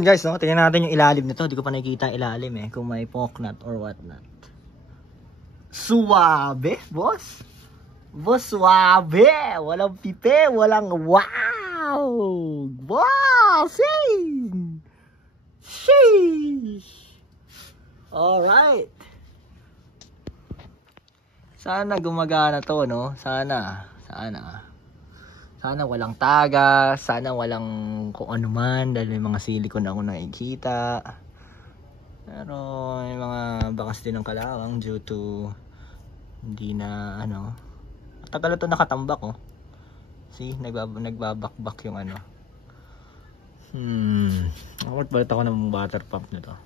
yun guys, no? Tingnan natin yung ilalim nito. Hindi ko pa nakikita ilalim eh. Kung may poke nut or what not. Suwabe, boss. Boss, suwabe. Walang pipe, walang wow. Boss, hey. Sheesh. Alright. Sana gumagana to, no? Sana walang taga, sana walang kung ano man, dahil may mga silicone ako nakikita. Pero may mga bakas din ng kalawang due to hindi na ano. Matagal na ito nakatambak, oh. See, nagbabakbak yung ano. Balit ako ng water pump nito.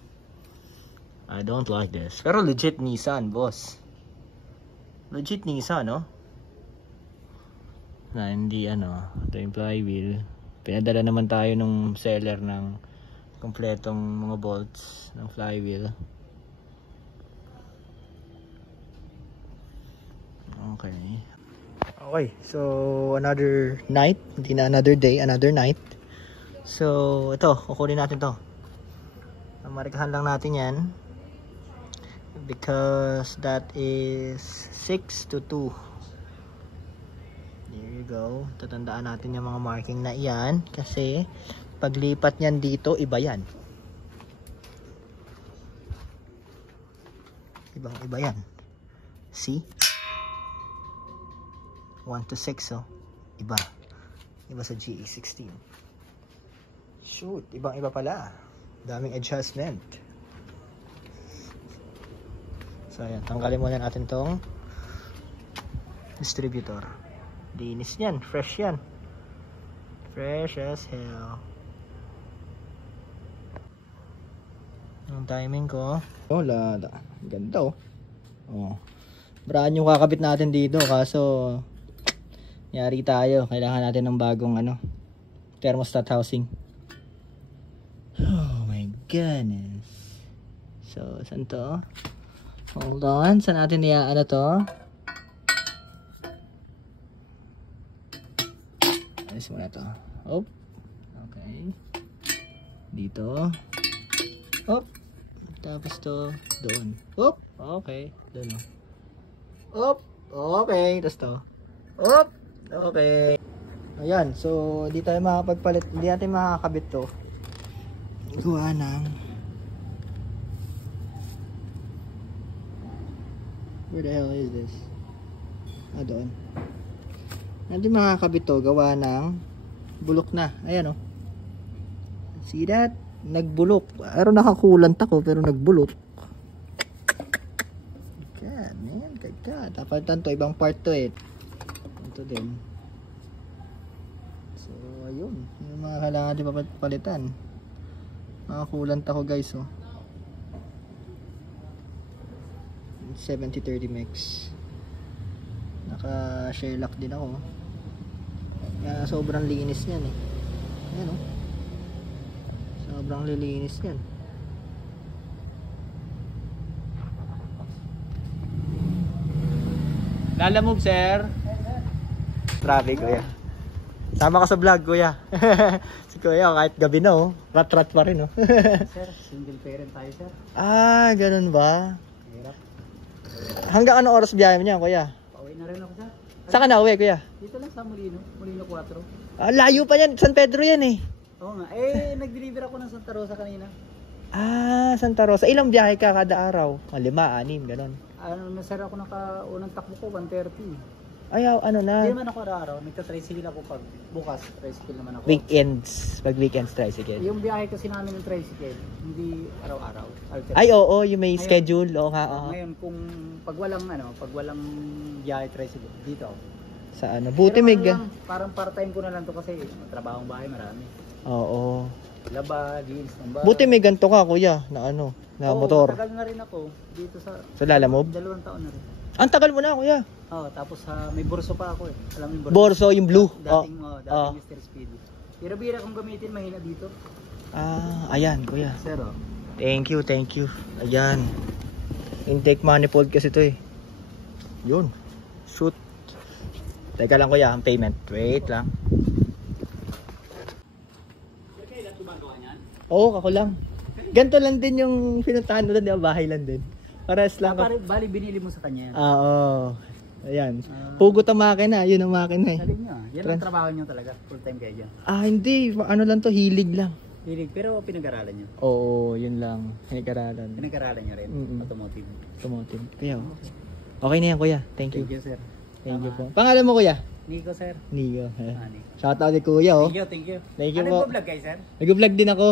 I don't like this. Pero legit Nissan, boss. Legit Nissan, no? Na hindi ano, ito yung flywheel. Pinadala naman tayo nung seller ng kompletong mga bolts ng flywheel. Okay, so another night, hindi na another day, another night. So ito, kukunin natin to. Marikahan lang natin yan because that is 6 to 2. There you go. Tatandaan natin yung mga marking na iyan kasi paglipat niyan dito, iba yan. Ibang iba yan. See? 1 to 6, oh. Iba. Iba sa GE16. Shoot, ibang iba pala. Daming adjustment. So ayan, tanggalin muna natin tong distributor. Linis yan, fresh yan. Fresh as hell. Yung timing ko. Oh, ganda, oh. Oh. Brand yung kakabit natin dito, kaso yari tayo. Kailangan natin ng bagong ano, thermostat housing. Oh my goodness. So, saan to? Hold on. Saan natin ano to? Ayos muna to. Op. Okay. Dito. Op. Tapos to doon. Op. Okay. Doon. Op. Okay. Tapos to. Op. Okay. Ayan. So, hindi tayo makapagpalit. Hindi natin makakabit to. Gawa ng where the hell is this? Doon. Hindi makakabit to. Gawa ng bulok na. Ayan, oh. See that? Nagbulok. Pero nakakulant ako pero nagbulok. God, man. God. Tapalitan to. Ibang part to eh. Ito din. So, ayun. Yung mga kailangan natin papalitan. Nakakulant ako guys, oh. 70-30 mix. Naka share lock din ako. Kaya sobrang linis niyan eh. Ayan, oh. Sobrang lilinis niyan. Lalamove, sir. Traffic, kuya. Sama ka sa vlog, kuya. Si kuya, kahit gabi na, oh. Rat-rat pa rin, oh. Sir, single parent tayo, sir. Ah, ganun ba? Hirap. Hanggang anong oras biyahe mo niya, kuya? Pauwi na rin ako, sir. Saan ka na uwi, kuya? Dito lang sa Molino. Molino 4. Ah, layo pa yan. San Pedro yan, eh. Oo nga. Eh, nag-deliver ako ng Santa Rosa kanina. Ah, Santa Rosa. Ilang biyahe ka kada araw? 5, 6, ganun. Sir, ako nakaunang takbo ko, 1:30. Ayaw, ano na? Hindi naman ako araw-araw. Nagka-tricycle ako pag bukas. Tricycle naman ako. Weekends. Pag weekends, tricycle. Yung biyahe kasi namin ng tricycle, hindi araw-araw. Ay, oo. Yung may schedule. Oo nga, oo. Ngayon, kung pag walang biyahe tricycle, dito ako. Sa ano? Buti may parang part-time ko na lang to kasi trabahong bahay marami. Oo. Laba, jeans, namba. Buti may ganito ka, kuya, na ano, na motor. Matagal na rin ako dito sa Lalamove? 2 taon na rin. Ang tagal mo na, kuya. Tapos may burso pa ako eh. Alam mo yung Borso, yung blue. Dating Mr. Speedy. Bira-bira kong gamitin, mahina dito. Ah, ayan, kuya. Sir, Thank you, thank you. Ayan. Intake manifold kasi to eh. Yun. Shoot. Teka lang, kuya, ang payment. Wait lang. Oo, ako lang. Ganto lang din yung pinuntahan doon, di ba? Bahay lang din. Pares lang. Bali, binili mo sa kanya yan. Oo. Ayan. Hugot ang makina. Yun ang makina eh. Sabi nyo, yan ang trabaho nyo talaga. Full time kayo dyan. Hindi. Ano lang to, hilig lang. Hilig, pero pinag-aralan nyo. Oo, yun lang. Pinag-aralan. Pinag-aralan nyo rin. Automotive. Automotive. Kaya okay na yan kuya. Thank you. Thank you, sir. Thank you po. Pangalan mo kuya? Nico, sir. Nico. Nico. Shoutout kay kuya oh. Thank you. Thank you Ano po. vlog kayo, sir? Nag-vlog din ako.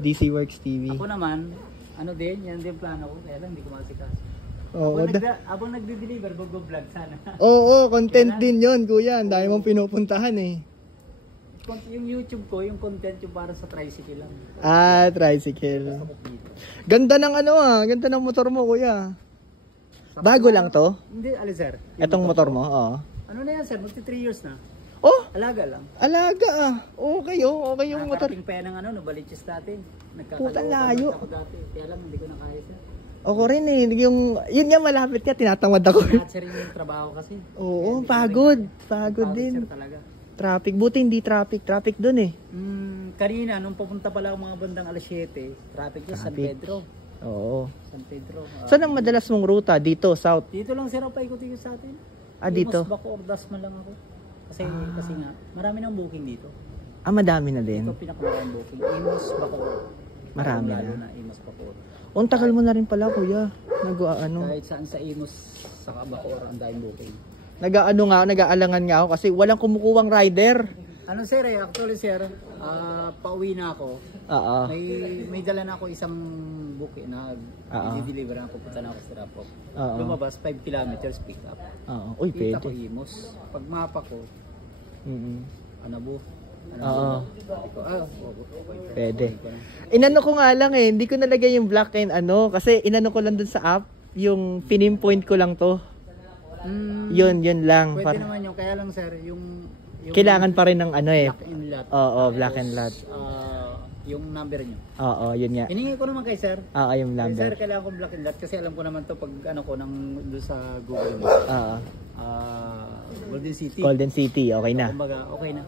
DC Works TV. Ako naman, ano din, yan din plano ko. Kaya lang, hindi ko masikas. Oo, Habang nagde-deliver, go-vlog sana. Oo, content din yun kuya. Ang dami mong pinupuntahan eh. Yung YouTube ko, yung content yung para sa tricycle lang. Tricycle. Ganda ng ganda ng motor mo kuya. Bago lang to? Hindi, sir. Etong motor mo, oo. Ano na yan, sir? Magti 3 years na. Oh, Alaga lang. alaga ah. Okay okay yung motor. Nakarating pa yan ng baliches dati. Puta, layo. Ako dati. Kaya lang, hindi ko na kaya, sir. Ako rin eh. Yun nga malapit ka, tinatamad ako. Sir, yung trabaho kasi. Oo, pagod. Pagod din. Sir, talaga. Traffic. Buti hindi traffic. Traffic dun eh. Kanina, nung papunta pala ako mga bandang alas 7, traffic ko, San Pedro. Oo. San Pedro. Saan ang madalas mong ruta? Dito, south? Dito lang, sir, ako paikot-ikot sa atin. Dito? Mas bako or Dasma lang ako. Kasi nga, marami nang booking dito. Madami na din. Ito pinakamaraming booking. Imos Bacoor. Marami Lalo na. na Imos Bacoor. Ang tagal mo na rin pala kuya. Kahit saan sa Imos sa Bacoor ang daming booking. Nag-aalangan nga ako kasi walang kumukuwang rider. Ano sir actually sir, pauwi na ako. Oo. May dala na ako isang booking na i-deliver na pupunta na ako sa Rapop. Lumabas 5 kilometers pick up. Oo. Uy, Kita pwede. ko Imos. Pag mapa ko, Anabo. Oo. Pwede. Okay. Inano ko nga lang eh, hindi ko nalagay yung black and kasi inano ko lang dun sa app, yung pinimpoint ko lang to. Yun lang. Pwede naman yung, kaya lang sir, yung kailangan pa rin ng black and lot. Oo, black and lot. Yung number nyo. Oo, yun nga. Hiningi ko naman kay sir. Yung number. Sir, kailangan ko black and lot kasi alam ko naman to pag doon sa Google. Golden City. Golden City, okay na. Kumbaga, okay na.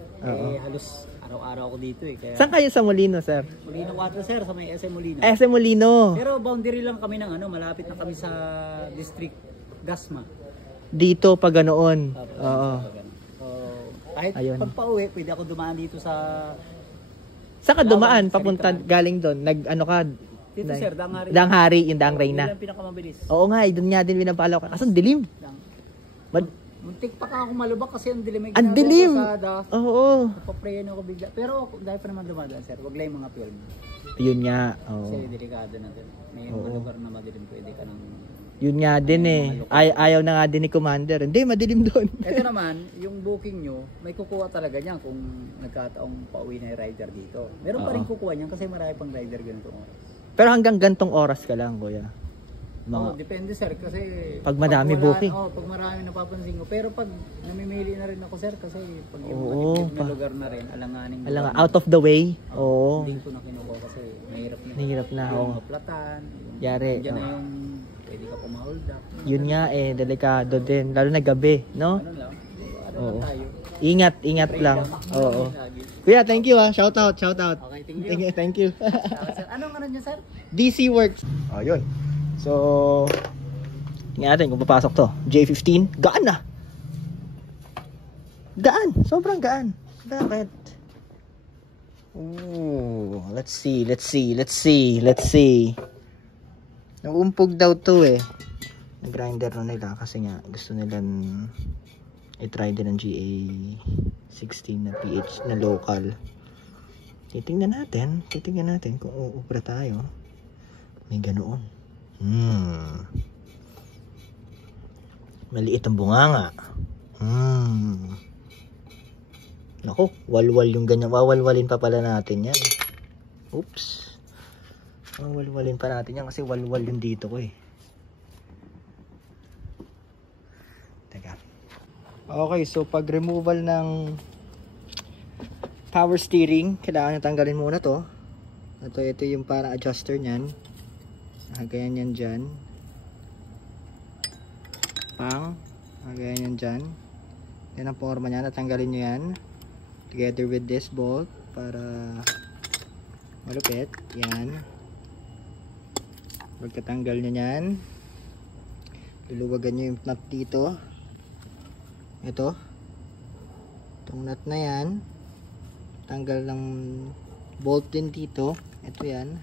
Halos araw-araw ako dito eh. Kaya, saan kayo sa Molino, sir? Molino 4 sir, sa may SM Molino. SM Molino. Pero boundary lang kami ng malapit na kami sa district Dasma. Dito pa ganoon. Oo. Kahit pag pauwi, pwede ako dumaan dito sa... Saan ka dumaan? Papunta galing doon? Ka? Dito sir, Danghari. Danghari, yung Dang Reyna. Yun ang pinaka-mabilis. Oo nga, doon nga din binabalaw ka. Kaso dilim. Muntik pa ka ako malubak kasi ang dilim. Ang dilim! Oo. Napaprayan ako bigla. Pero dahil pa naman dumadaan sir, wag lang yung mga film. Yun nga. Oo. Kasi delikado na din. May mga lugar na madilim pwede ka nang... Yun nga din eh. Ayaw na nga din ni Commander. Hindi, madilim doon. Ito naman, yung booking nyo, may kukuha talaga niyan kung nagkataong pauwi na yung rider dito. Meron pa rin kukuha niyan kasi marami pang rider ganitong oras. Pero hanggang gantong oras ka lang, kuya? Depende sir kasi... Pag madami booking? Pag marami napapansin ko. Pero pag namimili na rin ako sir kasi pag yung maliit na lugar na rin, alanganing lugar out of the way? Oo. Hindi ko na kinukuha kasi mahirap na. Mahirap na, yung maplatan. Yari. Diyan na yung pwede ka pumahold up. Yun nga delikado din. Lalo na gabi, no? Ano lang? Ano tayo? Ingat lang. Oo. Kuya, thank you Shout out. Okay, thank you. Thank you. Anong niyo sir? DC Works. Yun. So, tingnan natin kung papasok to. J15, gaan na. Gaan, sobrang gaan. Bakit? Ooh, let's see. Nauumpog daw to eh. Nag-grinder na nila kasi nga gusto nilang i-try din ng GA16 na PH na local. Titingnan natin kung uubra tayo. May ganoon. Maliit ang bunganga. Naku, walwal yung ganyan. Wawalwalin pa pala natin yan. Oops. Wawalwalin pa natin yan kasi walwal yung dito ko eh. Teka. Okay, so pag removal ng power steering, kailangan tanggalin muna to. Ito yung para adjuster niyan. Ganyan yan dyan. Ganyan yan dyan. Yan ang forma niya. Natanggalin nyo yan. Together with this bolt. Para Malupit. Yan. Pagkatanggal nyo yan, luluwagan nyo yung nut dito. Ito. Itong nut na yan. Tanggal ng bolt din dito. Ito yan.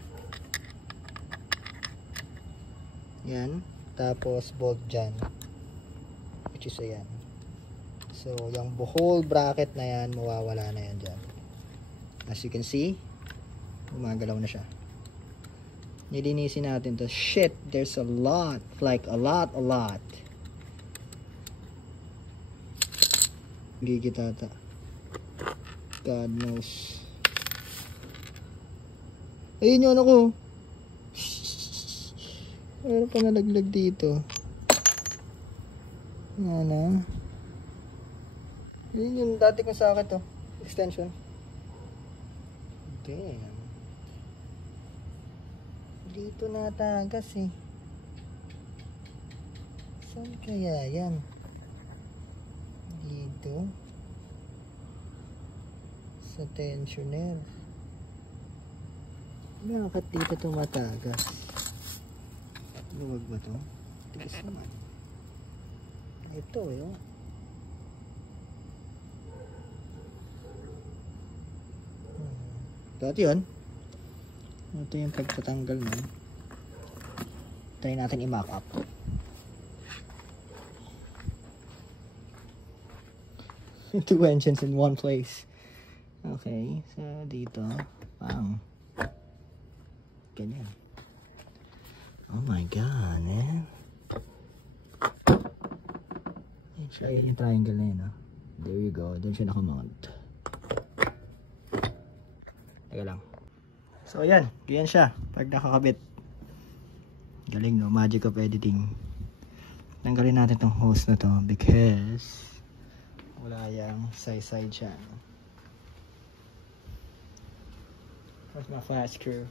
Yan. Tapos bolt dyan. Which is ayan. So, yung whole bracket na yan, mawawala na yan dyan. As you can see, gumagalaw na siya. Nilinisin natin to. Shit, there's a lot. Like, a lot. Gigitata. God knows. Ayun yun ako. Meron pa nalaglag dito. Ano? Yun yung dati kong sakit to. Extension. Damn. Dito natagas eh. Saan kaya yan? Dito. Sa tensioner. Bakit dito tumatagas? Luwag ba to? Tigas naman. Ito yun. Dati yun. Ito yung pagtatanggal nun. Try natin i-mock up. Two engines in one place. Okay, so dito pang ganyan. Oh my god, man. Siya yung triangle na yun, ha? There you go, doon siya nakamount. Teka lang. So ayan, ganyan siya pag nakakabit. Galing, no? Magic of editing. Tanggalin natin tong hose na to because wala yung side siya. Where's my flat screw?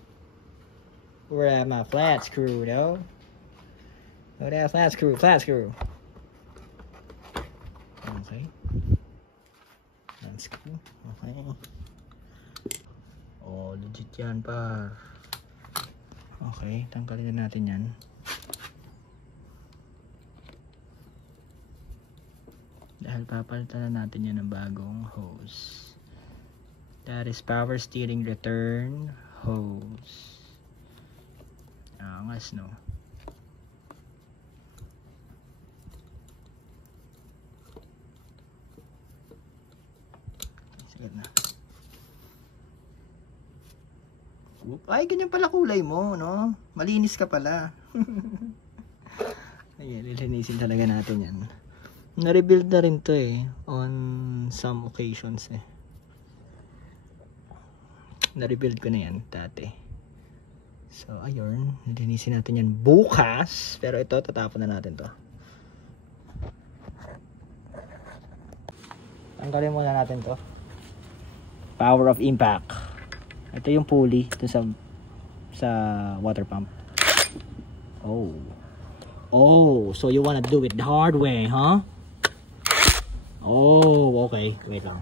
Where at my flat screw, no? Oh, that flat screw. Okay. Flat screw. Okay. Oh, legit yan, par. Okay, tanggalin na natin yan. Dahil papalitan na natin yan ng bagong hose. That is power steering return hose. Angas, no? Sige na. Ay, ganyan pala kulay mo, no? Malinis ka pala. Ayan, lilinisin talaga natin yan. Na-rebuild na rin to eh. On some occasions eh. Na-rebuild ko na yan dati. So, ayun. Lilinisin natin yan bukas. Pero ito, tatapon na natin to. Tanggalin muna natin to. Power of impact. Ito yung pulley dun sa water pump. Oh, so you wanna do it the hard way, huh? Oh, okay. Wait lang.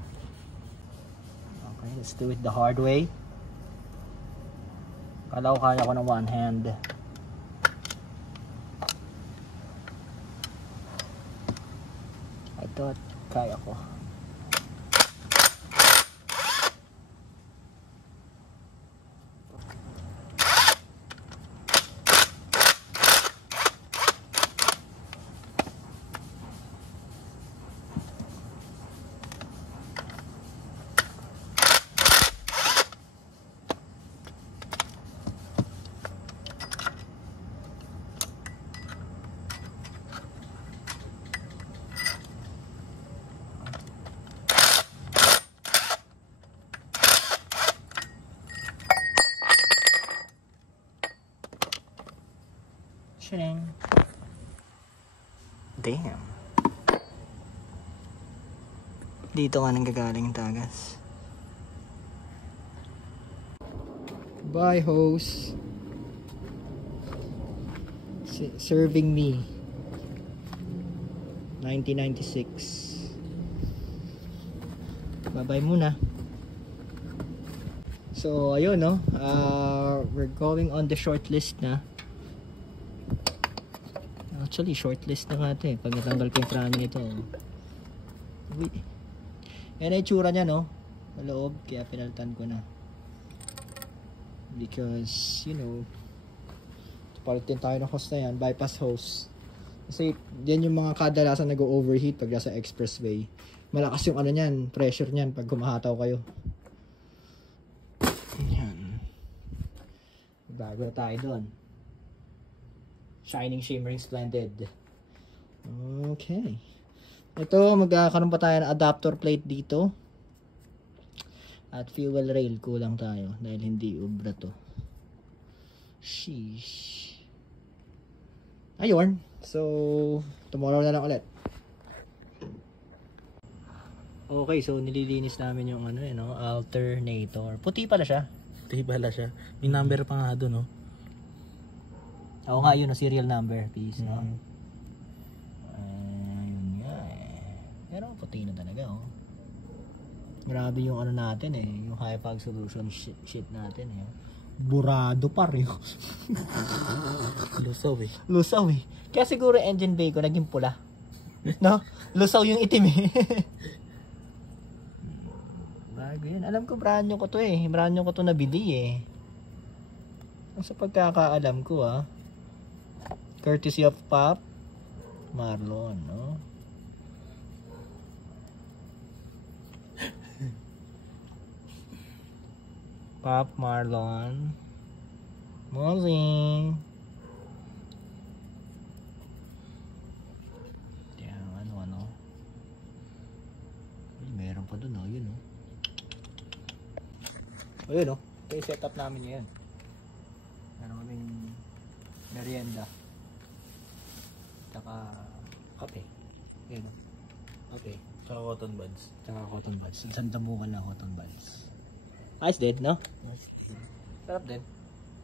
Okay, let's do it the hard way. Kala ko kaya ko ng one hand. I thought kaya ko. Damn. Dito nga nang gagaling tagas. Bye, hose. Serving me. 1996. Bye-bye muna. So, ayun, no? We're going on the shortlist na. Actually, shortlist na nga ito eh. Pag natanggal ko yung frame nito. Uy. Yan ay itsura niya, no? Maloob, kaya pinaltan ko na. Because, you know, palit din tayo ng hose na yan, bypass hose. Kasi, yan yung mga kadalasan nag-overheat pag nasa expressway. Malakas yung ano niyan, pressure niyan pag humahataw kayo. Yan. Bago na tayo doon. Shining, shimmering, splendid. Okay. Ito, magkakaroon pa tayo ng adapter plate dito. At fuel rail, kulang tayo dahil hindi ubra to. Sheesh. Ayun. So, tomorrow na lang ulit. Okay, so nililinis namin yung ano eh, no? Alternator. Puti pala siya. Puti pala siya. May number pa nga doon, no? Oo nga, yun, no? Serial number, please, no? Ayun nga eh. Pero puti na talaga, oh. Grabe yung ano natin eh, yung high-pag solution shit natin eh. Burado pa rin. Lusaw eh. Lusaw eh. Kaya siguro engine bay ko naging pula. No? Lusaw yung itim eh. Bago yun. Alam ko brand new ko to eh. Brand new ko to nabili eh. Sa pagkakaalam ko ah. Courtesy of Pop Marlon, no? Pop Marlon. Morning. Yan, ano. Ay, meron pa dun, oh. Yun, oh. Ayun, oh. Ito yung setup namin ngayon. Meron kaming merienda. Tsaka kape. Ayun, oh. Kape. Tsaka cotton buds. Tsaka cotton buds. Isang damukan na cotton buds. Ayos din, no? Sarap din.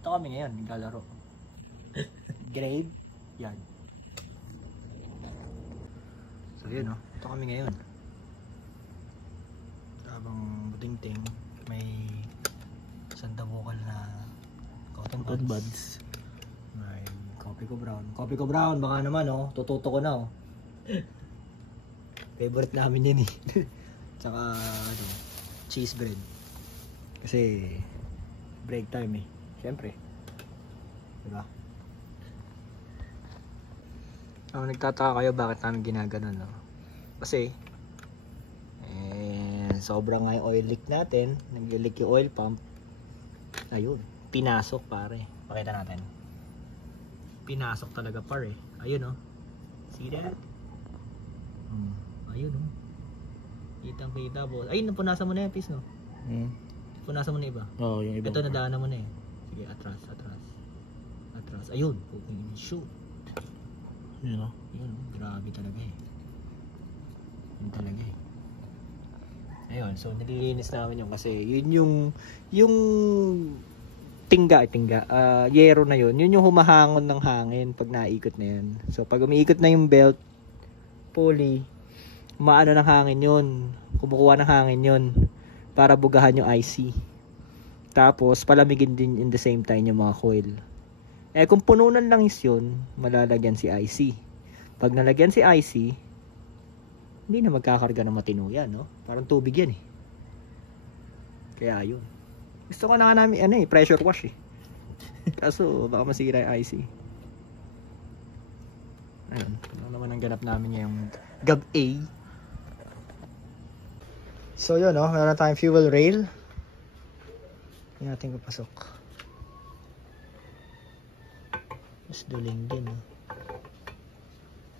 Ito kami ngayon, naglalaro. Grade, yan. So yun, no? Ito kami ngayon. Habang buting-ting, may sandabukal na cotton buds. May coffee ko brown. Coffee ko brown, baka naman, oh. Tututo ko na, oh. Favorite namin yan, eh. Tsaka, ano, cheese bread. Kasi break time eh. Siyempre. Diba? Nagtataka kayo bakit namin ginaganon, no? Kasi sobrang nga yung oil leak natin. Nag-leak yung oil pump. Ayun. Pinasok pare. Pakita natin. Pinasok talaga pare. Ayun, oh. See that? Ayun, oh. Kitang kita boss. Ayun, napunasan mo na yung piece, no? Punasan mo na iba. Oo, yung iba. Ito nadaanan mo na eh. Sige, atras. Ayun. Shoot. Yun, no? Yun, grabe talaga eh. Yun talaga eh. Ayun, so nililinis namin yun kasi yun yung tingga. Yero na yun. Yun yung humahangon ng hangin pag naikot na yun. So pag umiikot na yung belt, pulley, umaano ng hangin yun. Kumukuha ng hangin yun para bugahan yung IC. Tapos palamigin din in the same time yung mga coil. Kung pununan lang yun, malalagyan si IC. Pag nalagyan si IC, hindi na magkakarga ng matino yan, no? Parang tubig yan eh. Kaya yun. Gusto ko na nga namin pressure wash eh. Kaso baka masira yung IC. Ayun, ano naman ang ganap namin ngayong Gab A. So yun, no? Meron tayong fuel rail. Hindi natin papasok. Mas duling din, no?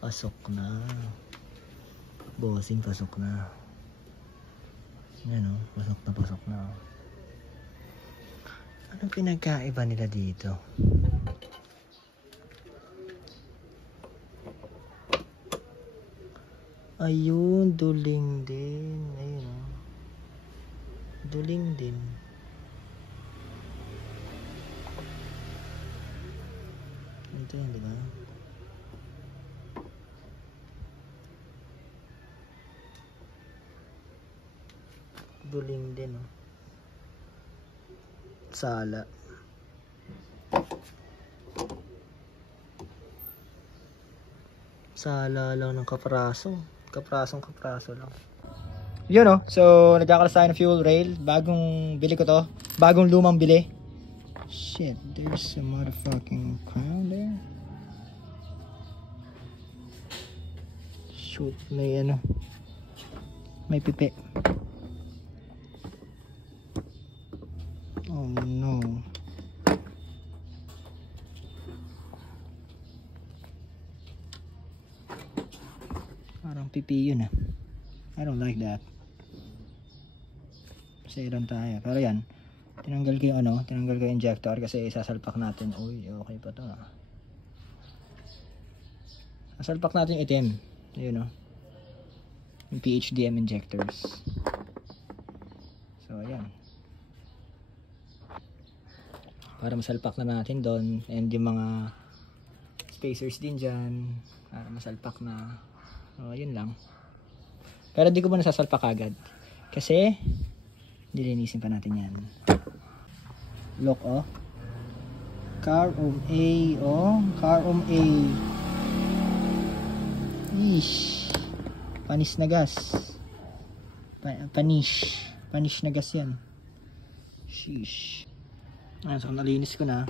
Pasok na. Bossing, pasok na. Yan, no? Pasok na. Anong pinagkaiba nila dito? Ayun, duling din. Ayun, oh. Duling din. Ito yan, diba? Duling din, oh. Sala. Sala lang ng kapraso. Kapraso lang. Yun o. So, nagkakalas tayo ng fuel rail. Bagong bili ko to. Bagong lumang bili. Shit, there's a motherfucking crown there. Shoot, may ano. May pipi. Oh no. Parang pipi yun ah. I don't like that. Sairan tayo. Pero yan, tinanggal ko yung ano, tinanggal ko yung injector kasi isasalpak natin. Uy, okay pa to ah. Sasalpak natin yung itim. Yun oh. Yung PHDM injectors. So ayan. Para masalpak na natin doon. And yung mga spacers din dyan. Para masalpak na. So yun lang. Pero di ko ba nasasalpak agad. Kasi dilinisin pa natin yan. Look oh. Carom A oh. Carom A. Ish. Panis na gas. Panis na gas yan. Sheesh. Ayan, so nalinis ko na.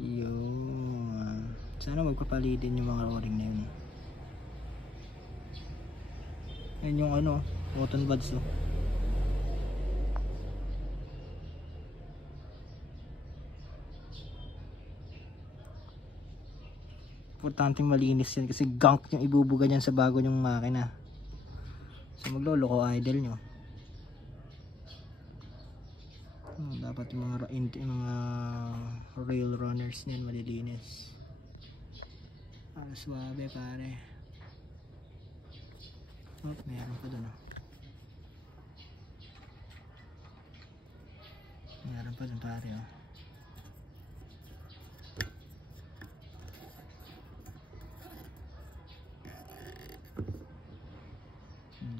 Yun. Sana magpapalidin yung mga o-ring na yun. Yan yung ano, cotton buds oh. Importanteng malinis yan kasi gunk yung ibubuga niyan sa bago nyong makina. So magloloko idle nyo. Dapat yung mga rail runners niyan malilinis. Para suwabe pare. Oh, meron pa doon oh. Meron pa doon pare oh.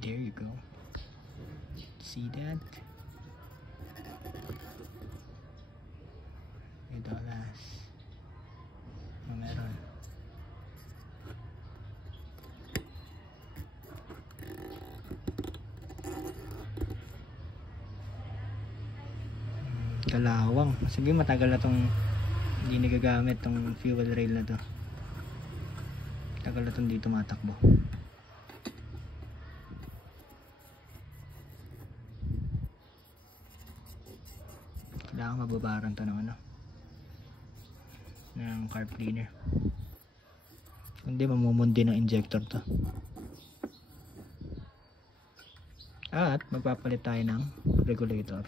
There you go. See that? $2. Oh, meron. Kalawang. Sige, matagal na tong hindi nagagamit tong fuel rail na to. Tagal na tong dito matakbo. Kailangan mababaran to ng ano, ng carb cleaner. Kundi mamumundi ng injector to. At magpapalit tayo ng regulator.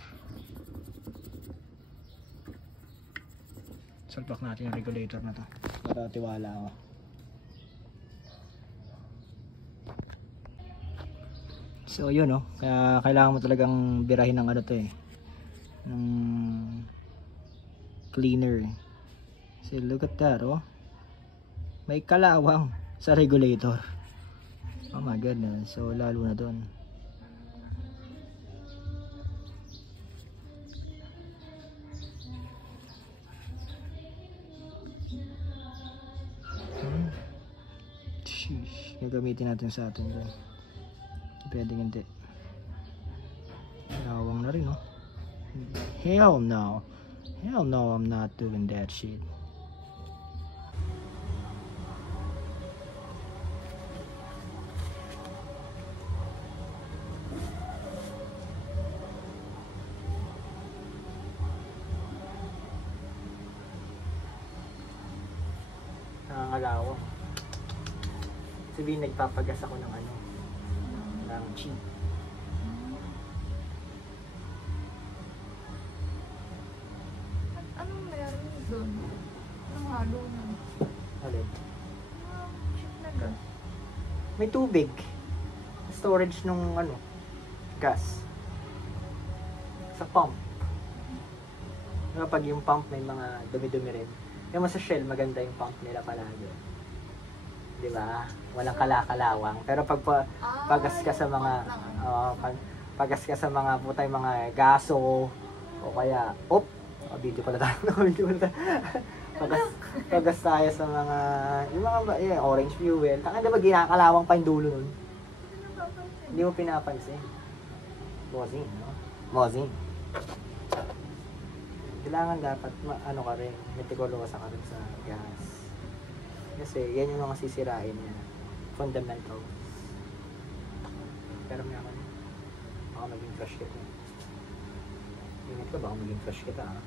Salpak natin yung regulator na to para tiwala ako. So yun oh, kaya kailangan mo talagang birahin ng ano to eh, ng cleaner. So look at that oh, may kalawang sa regulator. Oh my goodness, so lalo na doon. Sheesh, gagamitin natin sa atin doon. Pwedeng hindi. Kalawang na rin oh. Hell no. Hell no, I'm not doing that shit. Nakakalawa. Sabihin nagpapagas ako ng ano, ng cheap. Anong meron doon? Anong halo na? Alin? Cheap na gas. May tubig. Storage nung ano, gas. Sa pump. Kapag yung pump may mga dumi-dumi rin. Yung sa Shell, maganda yung pump nila palagi. Diba? Walang kalakalawang. Pero pag pagas ka sa mga pagas ka sa mga putay mga gaso o kaya video pala tayo. Video pala tayo. pagas tayo sa mga yung mga orange fuel. Taka na ba ginakalawang pa yung dulo nun? Hindi mo pinapansin. Bossing, no? Bossing. Kailangan dapat ano ka rin, meticulosa ka rin sa gas. Kasi yan yung mga sisirain niya. Fundamental. Pero may ako niya. Baka maging crush kita. Ingat ka, baka maging crush kita, ha?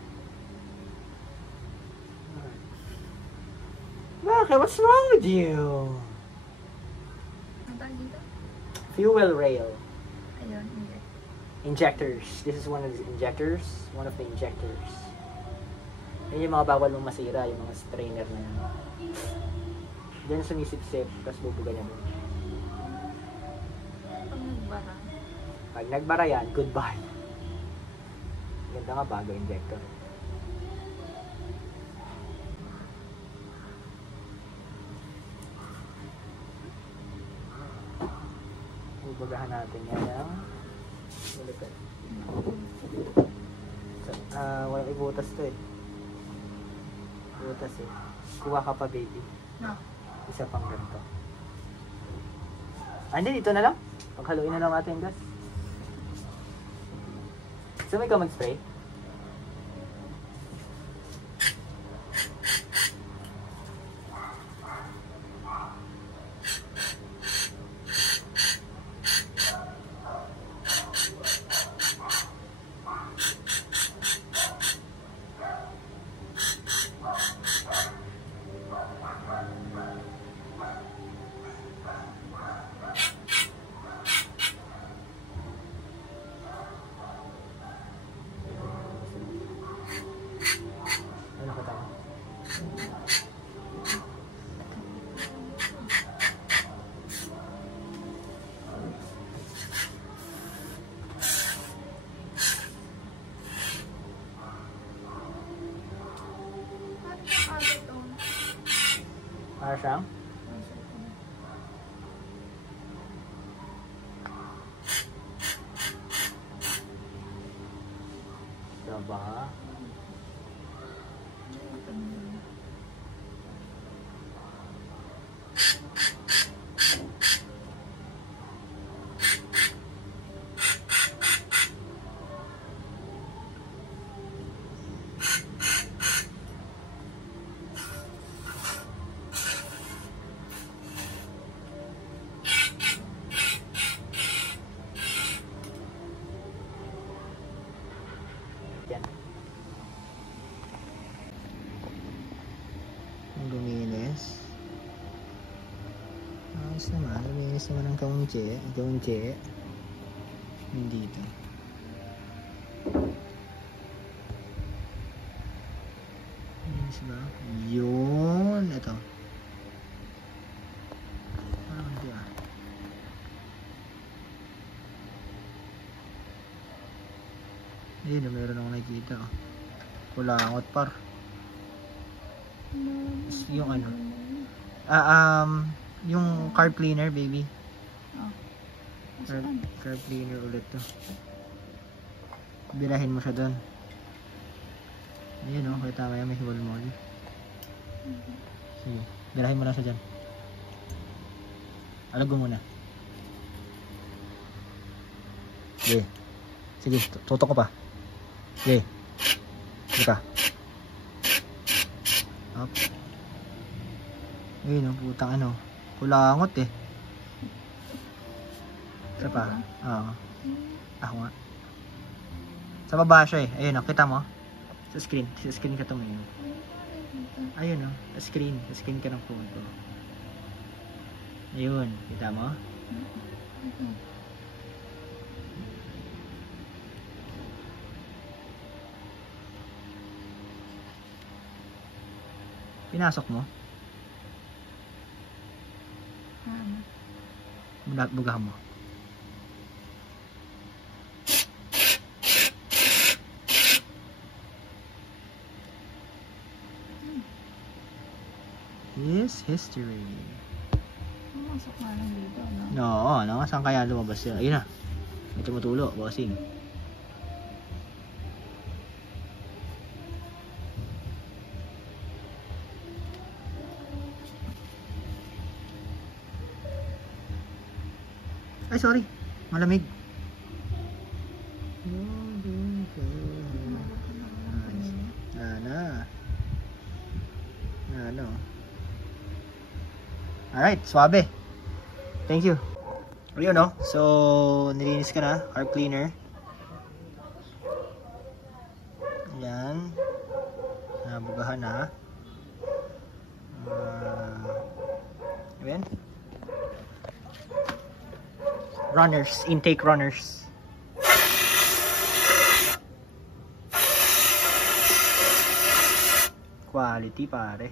Bakit? What's wrong with you? Ang tawag dito? Fuel rail. Ayun, hindi. Injectors. This is one of the injectors. One of the injectors. Yan yung mga bawal mong masira, yung mga strainer na yan. Diyan sumisip-sip, tapos bubuga niya doon. Pag nagbara. Pag nagbara yan, goodbye. Ganda nga bago injector. Bubagahan natin yan ng ulitin. Walang ibutas to eh. Ibutas eh. Kuha ka pa baby. No. Isa pang ganito. Hindi, dito na lang. Paghaluin na lang natin yung gas. So may ka mag-spray? Ano ka tayo? Parang agad to. Para siyang? Diba? Yan. Ang luminis. Ayos naman. Luminis naman ang kaunti. Kaunti. Hindi dito. Luminis ba? Yun. Ito. Parang hindi ah. Ayun, meron akong nakikita. Oh. Kulangot par. Yung ano? Yung carb cleaner, baby. Oh. Carb cleaner ulit to. Bilahin mo siya doon. Ayun oh, kaya tama yan, may wall mall. Sige, bilahin mo lang siya dyan. Alago muna. Sige. Sige, tutok ko pa. Sige. Sige ka. Up. Ayun oh, putang ano. Kulangot eh. Isa pa. Oo. Ako nga. Sa baba siya eh. Ayun oh, kita mo? Sa screen. Sa screen ka tumingin. Ayun oh, sa screen. Sa screen ka ng phone ko. Ayun, kita mo? Pinasok mo? Bugahan mo. This history. Masok na lang dito, no? No, ano? Saan kaya lumabas yun? Ayun na. May tumutulo, bossing. Ay, sorry. Malamig. Ano. Alright, swabe. Thank you. Ayun, no? So, nilinis ka na. Car cleaner. Ayan. Nabugahan na. Ayan. Runners. Intake runners. Quality, pare.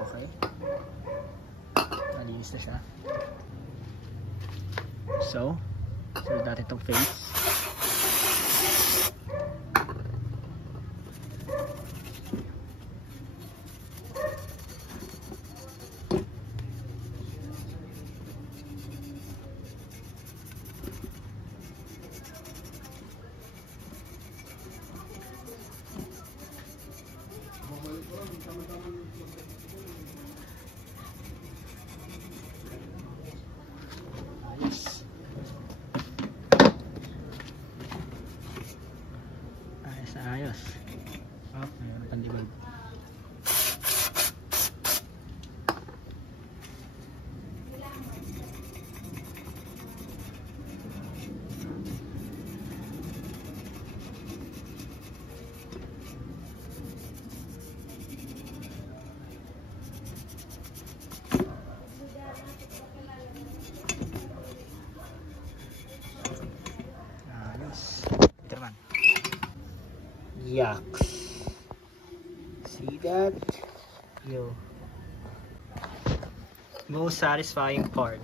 Okay. Nalinis na siya. So, sunod natin itong face. Ayos. Ayos. Oh, mayroon pang libag. Ayos. Ito naman. Yucks. See that? Yo. Most satisfying part.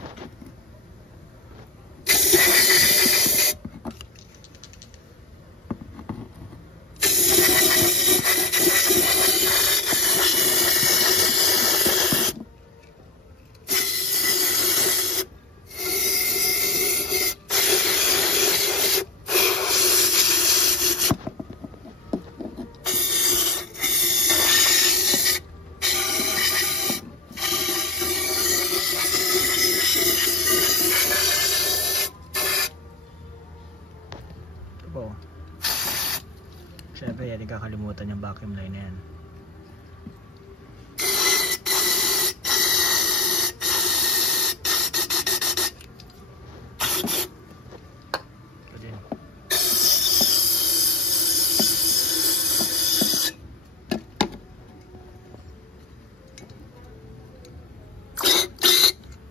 Siyempre, hindi kakalimutan yung vacuum line na yan. Ito din.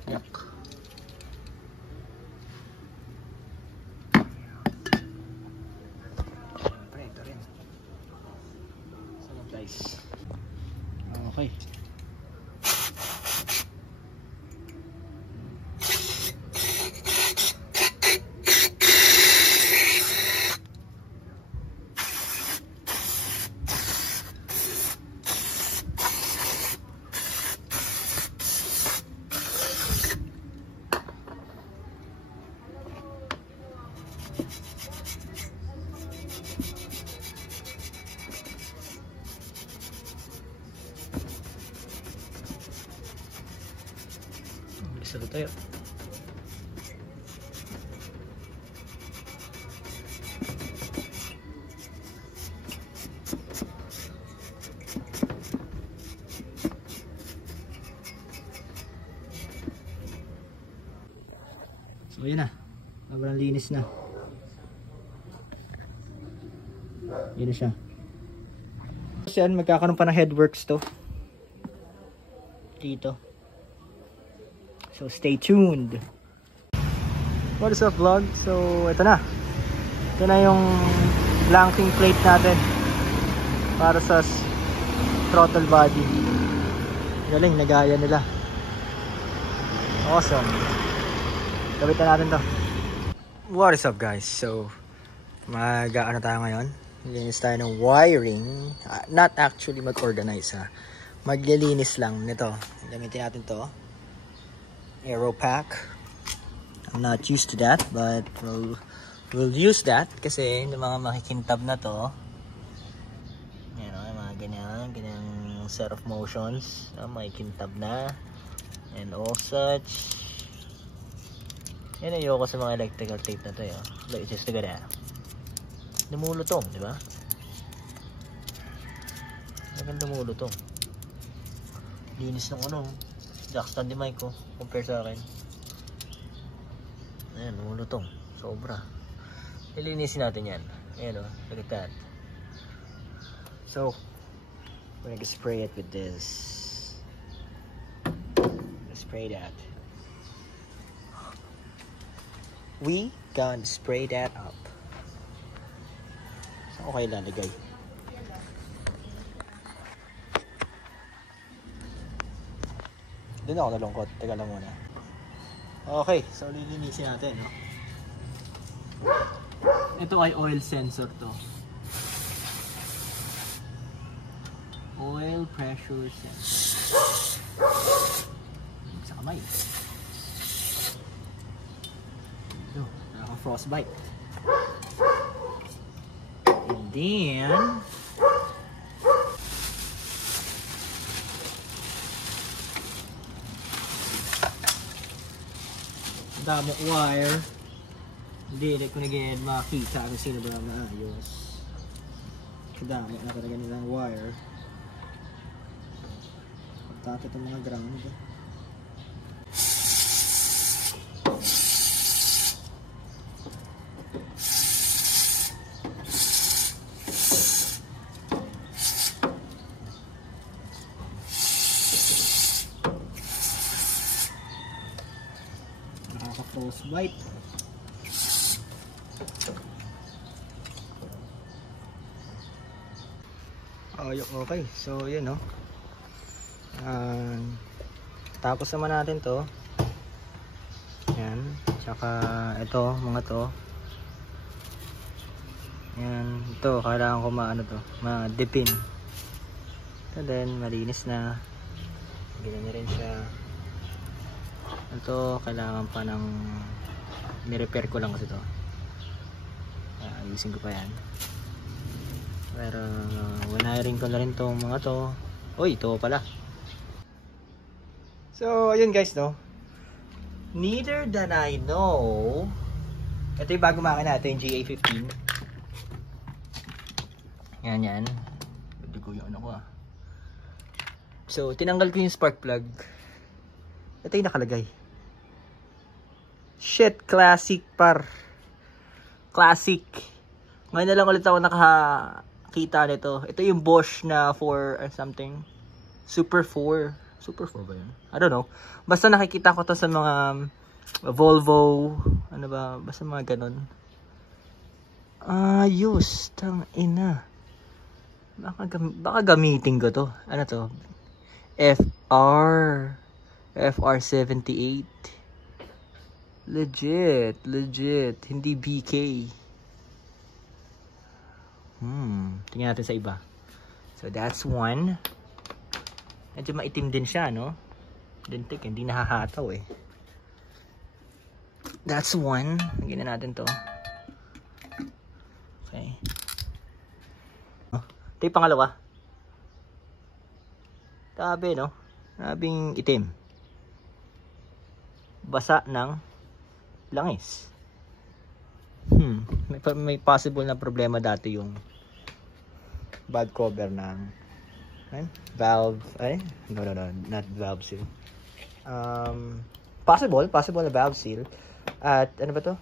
Yuck. Okay. Bisa tayo. So yun na. Sobrang linis na. Yun na siya. So yan, magkakaroon pa ng headworks to. Dito. So stay tuned. What is up vlog? So ito na. Ito na yung blanking plate natin para sa throttle body. Galing, nagaya nila. Awesome. Gabitan natin to. What is up guys? So, mag-ano tayo ngayon? Linis tayo ng wiring. Not actually mag-organize ha. Maglilinis lang nito. Gamitin natin to. Aero pack. I'm not used to that, but we'll use that kasi yung mga makikintab na to. Yan o, yung mga ganyan set of motions. Makikintab na. And all such. Yan ayoko sa mga electrical tape na to yun. Look, just look at that. Dumulutong, di ba? Talagang dumulutong. Linis ng ano. Jackstand di mic ko. Compare sa akin. Ayan, dumulutong. Sobra. Ilinisin natin yan. Ayan o, look at that. So, we're gonna spray it with this. Spray that. We gonna spray that up. Saan ko kayo lalagay? Doon ako nalungkot. Teka lang muna. Okay, so lilinisin natin, no? Ito ay oil sensor to. Oil pressure sensor. Sa kamay. Ito, nakaka-frostbite. And then damok wire. Hindi ko naging makita kung sino ba ang maayos. Kadamok na talaga nilang wire. Pagkakit ang mga ground. Nakaka-frostbite. Okay, so yun no. Tapos naman natin to. Yan, tsaka ito, mga to. Yan, ito kailangan ko maano to, ma-dipin. And then malinis na. Ganyan rin siya. Ito kailangan pa ng ni-repair ko lang kasi to. Ayusin ko pa yan. Pero winaring ko na rin tong mga to. Uy, ito pala. So, ayun guys, no. Neither than I know. Ito yung bago makina natin, GA15. Yan. Pwede ko yung ano ko ah. So, tinanggal ko yung spark plug. Ito yung nakalagay. Shit, classic par. Classic. Ngayon na lang ulit ako nakakita nito. Ito yung Bosch na 4 or something. Super 4. Super 4 ba yun? I don't know. Basta nakikita ko to sa mga Volvo. Ano ba? Basta mga ganun. Ayos. Tang ina. Baka gamitin ko to. Ano to? FR78. Legit. Hindi BK. Tingnan natin sa iba. So that's one. Medyo maitim din siya, no? Dentik, hindi nahahataw eh. That's one. Lagyan na natin to. Okay. Ito yung pangalawa. Tabi, no? Nabing itim. Basa ng langis. May possible na problema dati yung valve cover ng valve, no, not valve seal. Possible na valve seal. At ano ba to?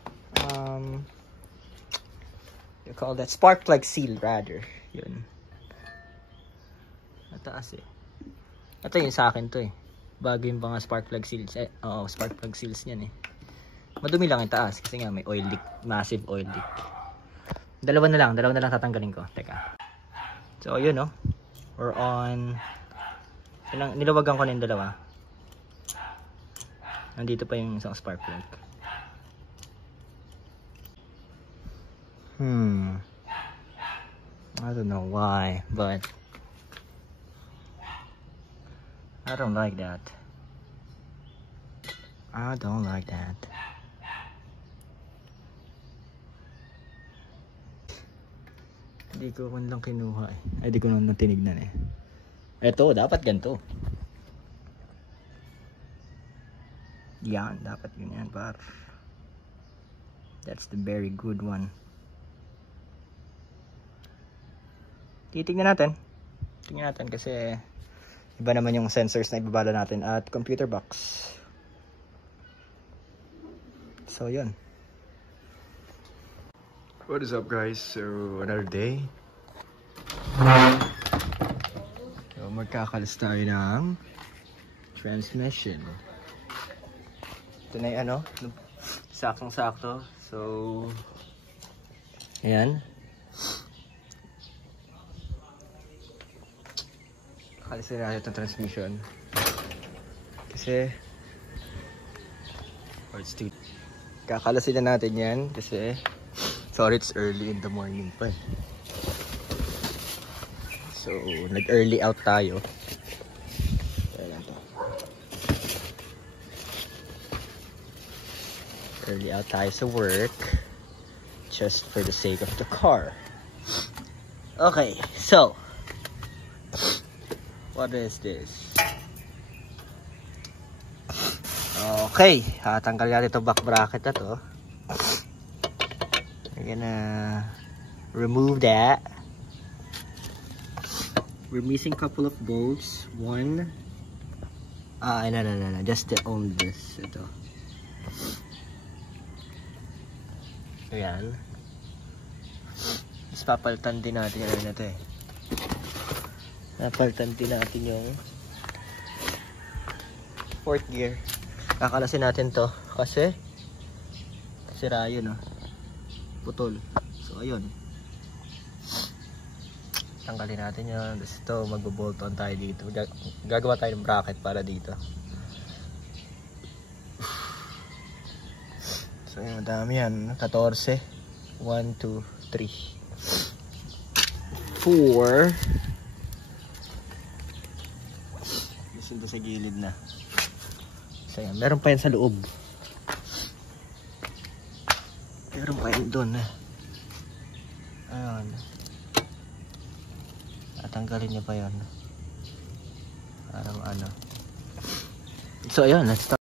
You call that spark plug seal rather. Yun. Mataas eh. Ito yung sa akin to eh. Bago yung mga spark plug seals. Spark plug seals niyan eh. Madumi lang yung taas kasi nga may oil leak, massive oil leak. Dalawa na lang tatanggalin ko. Teka. So yun no. We're on Nilawagan ko na yung dalawa. Nandito pa yung isang spark plug. I don't know why, but I don't like that. I don't like that. Hindi ko man lang kinuha eh. Ay, di ko naman tinignan eh. Eto, dapat ganito. Yan, dapat ganyan par. That's the very good one. Titignan natin. Tingnan natin kasi iba naman yung sensors na ibabala natin at computer box. So, yun. What is up guys? So, another day. So, magkakalas tayo ng transmission. Ito na yung ano, saktong-sakto. So, ayan. Kakalisin natin itong transmission. Kasi, kakalasin na natin yan kasi sorry, it's early in the morning pa. So, nag-early out tayo. Ayan to. Early out tayo sa work just for the sake of the car. Okay, so what is this? Okay, tanggal natin itong back bracket na to. We're gonna remove that. We're missing a couple of bolts. One. No. Just to own this. Ito. Ayan. Tapos papalitan din natin yung ano na ito eh. Papalitan din natin yung fourth gear. Kakalasin natin to kasi sira yun, oh. Putol. So, ayun. Tanggalin natin yun. Tapos ito, magbo-bolt on tayo dito. Gagawa tayo ng bracket para dito. So, yun, madami yan. 14. 1, 2, 3. 4. Gusto sa gilid na. So, yan. Meron pa yan sa loob. Meron pa yun doon eh. Ayun. Tatanggalin niya pa yun. Parang ano. So ayun, let's start.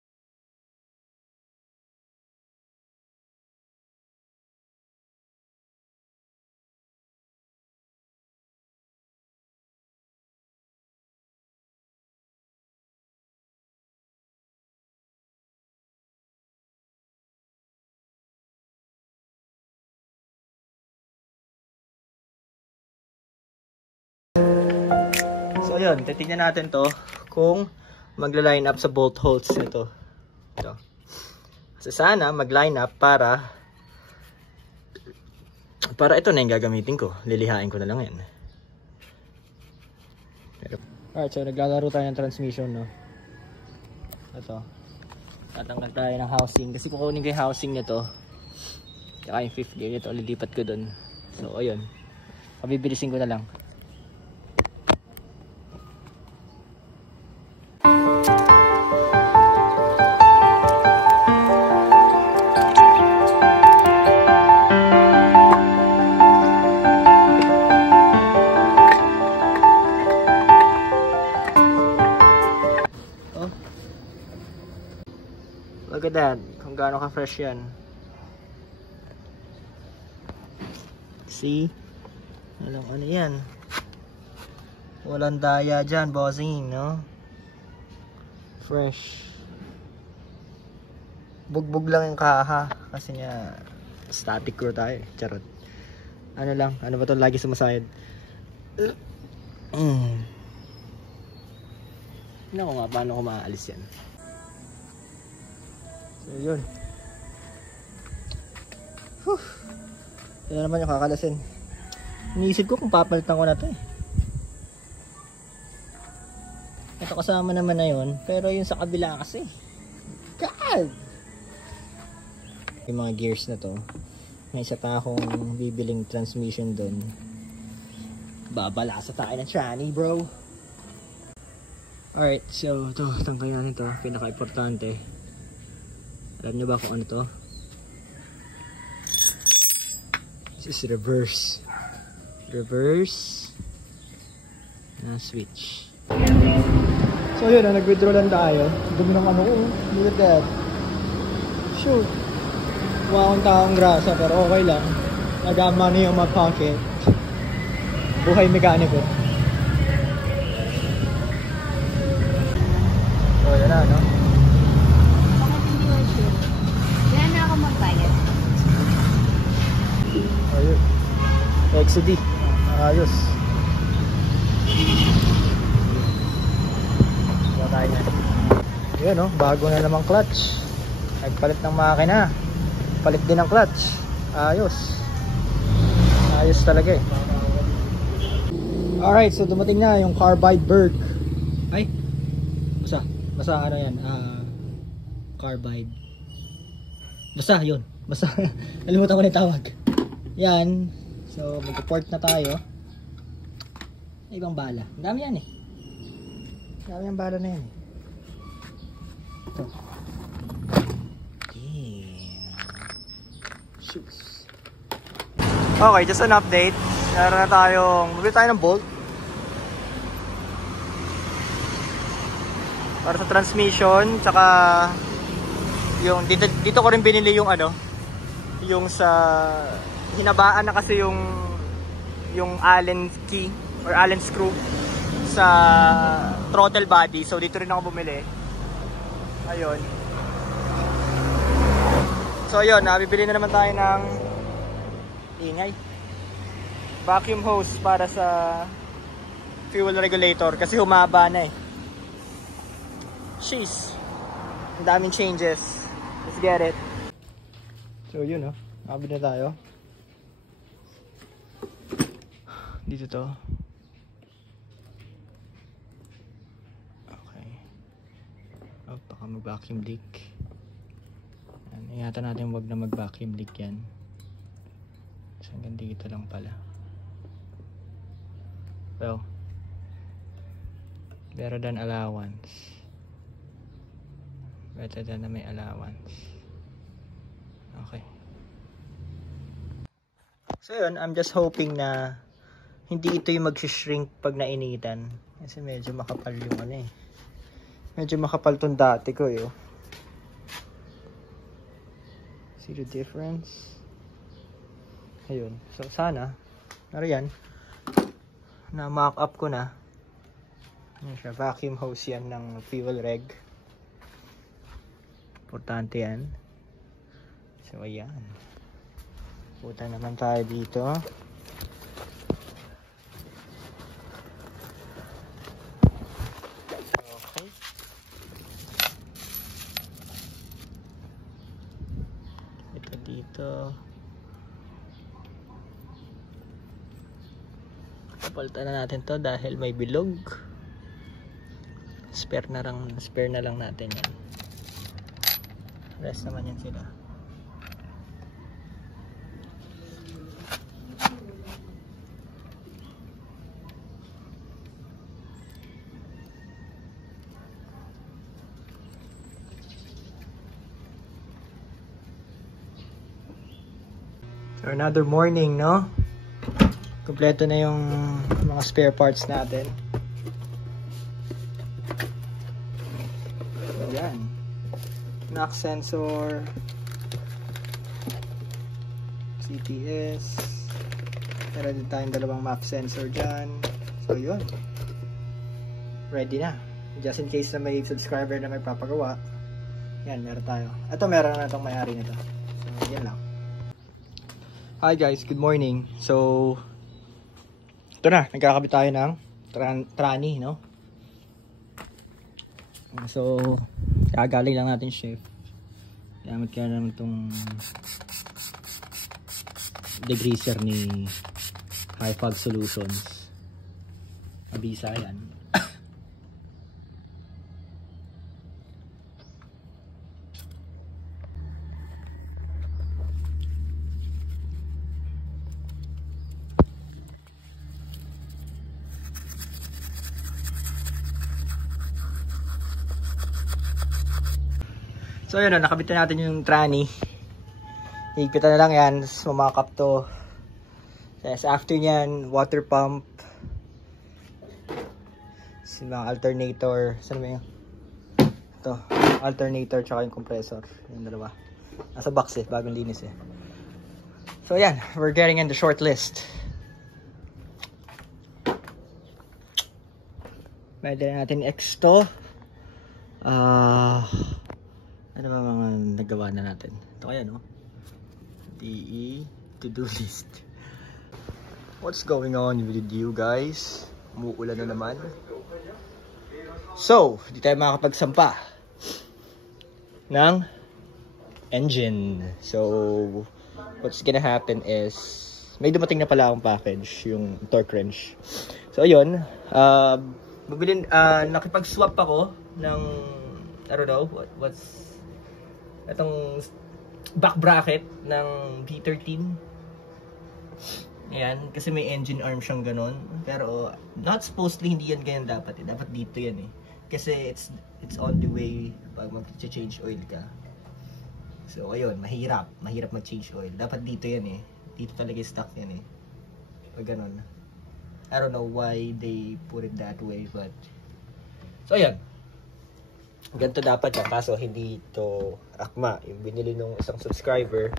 So ayun, titignan natin to kung magla-line up sa bolt holes nito. Ito. So sana mag-line up para ito na yung gagamitin ko. Lilihain ko na lang yan. Alright, so naglalaro tayo ng transmission, no. Ito. Tatanggal tayo ng housing kasi kukunin ko yung housing nito. Tsaka yung fifth gear nito, lilipat ko dun. So ayun. Pabibilisin ko na lang. Look at that, kung gaano ka-fresh yan. See? Ano yan? Walang daya dyan, bossing, no? Fresh. Bugbog lang yung kaha. Kasi nga, static crew tayo. Charot. Ano lang, ano ba ito? Lagi sumasayad. Ano ko nga, paano ko maaalis yan? So yun. Yan naman yung kakalasin. Iniisip ko kung papalitan ko na to eh. Ito kasama naman na yun. Pero yung sa kabila kasi. God! Yung mga gears na to. May isa pa akong bibiling transmission doon. Babalasa tayo ng tranny, bro. Alright, so ito. Tangkayan ito. Pinaka-importante. Alam nyo ba kung ano to? This is reverse. Reverse. Na switch. So yun, nag-withdraw lang tayo. Dumi ng ano ko. Look at that. Shoot. Mukha akong taong grasa pero okay lang. Nag-got money on my pocket. Buhay mekaniko. So yun na, no? Bakit hindi mo sure? Kaya na ako magbayad. Ayun. XD. Ayos. Buka tayo na. Yun, no? Bago na namang clutch. Nagpalit ng makina. Palit din ng clutch. Ayos. Ayos talaga eh. Alright, so dumating na yung carbide berg. Ay, basta ano yan, carbide. Basta yun, basta nalimutan ko na yung tawag. Yan, so mag-port na tayo. Ay, ibang bala, ang dami yan eh. Ang dami yung bala na yan eh. Ito. Damn. Shoes. Okay, just an update. Meron na tayong, mabili tayo ng bolt para sa transmission, tsaka yung dito ko rin binili yung ano, yung sa hinabaan na kasi yung Allen key or Allen screw sa throttle body, so dito rin ako bumili. Ayun. So ayun, bibili na naman tayo ng ingay vacuum hose para sa fuel regulator kasi humaba na eh. Sheesh. Ang daming changes. Let's get it. So yun oh. Nakabili na tayo. Dito to. Okay. Oh, baka mag-vacuum leak. Ingatan natin wag na mag-vacuum leak yan. So hanggang dito lang pala. Well, better than allowance. Better than na may allowance. Okay. So yun, I'm just hoping na hindi ito yung mag-shrink pag nainitan. Kasi medyo makapal yung ano eh. Medyo makapal tong dati ko eh. See the difference? Ayun. So sana, nariyan, na mock up ko na. Ayan siya, vacuum hose yan ng fuel reg. Importante yan. So ayan. Puta naman tayo dito. Okay. Ito dito. Papalitan na natin to dahil may bilog. Spare na lang natin yan. Rest naman yan sila. So another morning, no? Kompleto na yung mga spare parts natin. Ayan. Knock sensor, CTS, meron din tayong dalawang map sensor dyan. So yun, ready na, just in case na may subscriber na may papagawa. Yan, meron tayo. Ito, meron na itong may-ari nito. So yan lang. Hi guys, good morning. So ito na, nagkakabit tayo ng tranny, no? So kagaling lang natin shift. Gamit ka naman itong degreaser ni High Fog Solutions. Mabisa yan. So yun, nakabit na natin yung tranny. Higpitan na lang yan, sumakap to. Yes, after nyan, water pump. Mga alternator. Saan ba yun? Ito, alternator tsaka yung compressor. Yung dalawa. Nasa box eh, bagong linis eh. So yan, we're getting in the short list. Pwede na natin X to. Ano ba mga nagawa na natin? Ito kaya no? DE to-do list. What's going on with you guys? Umuulan na naman. So, di tayo makakapagsampa ng engine. So, what's gonna happen is may dumating na pala akong package, yung torque wrench. So, ayun. Nakipag-swap ako ng, I don't know, what's itong back bracket ng V13. Ayan, kasi may engine arm siyang ganon. Pero, not supposedly hindi yan ganyan dapat eh. Dapat dito yan eh. Kasi it's on the way pag mag-change oil ka. So, ayun, mahirap mag-change oil. Dapat dito yan eh. Dito talaga stuck yan eh. Pag ganon. I don't know why they put it that way, but... So, ayun. Ganito dapat yan. Kaso, hindi ito akma. Yung binili nung isang subscriber,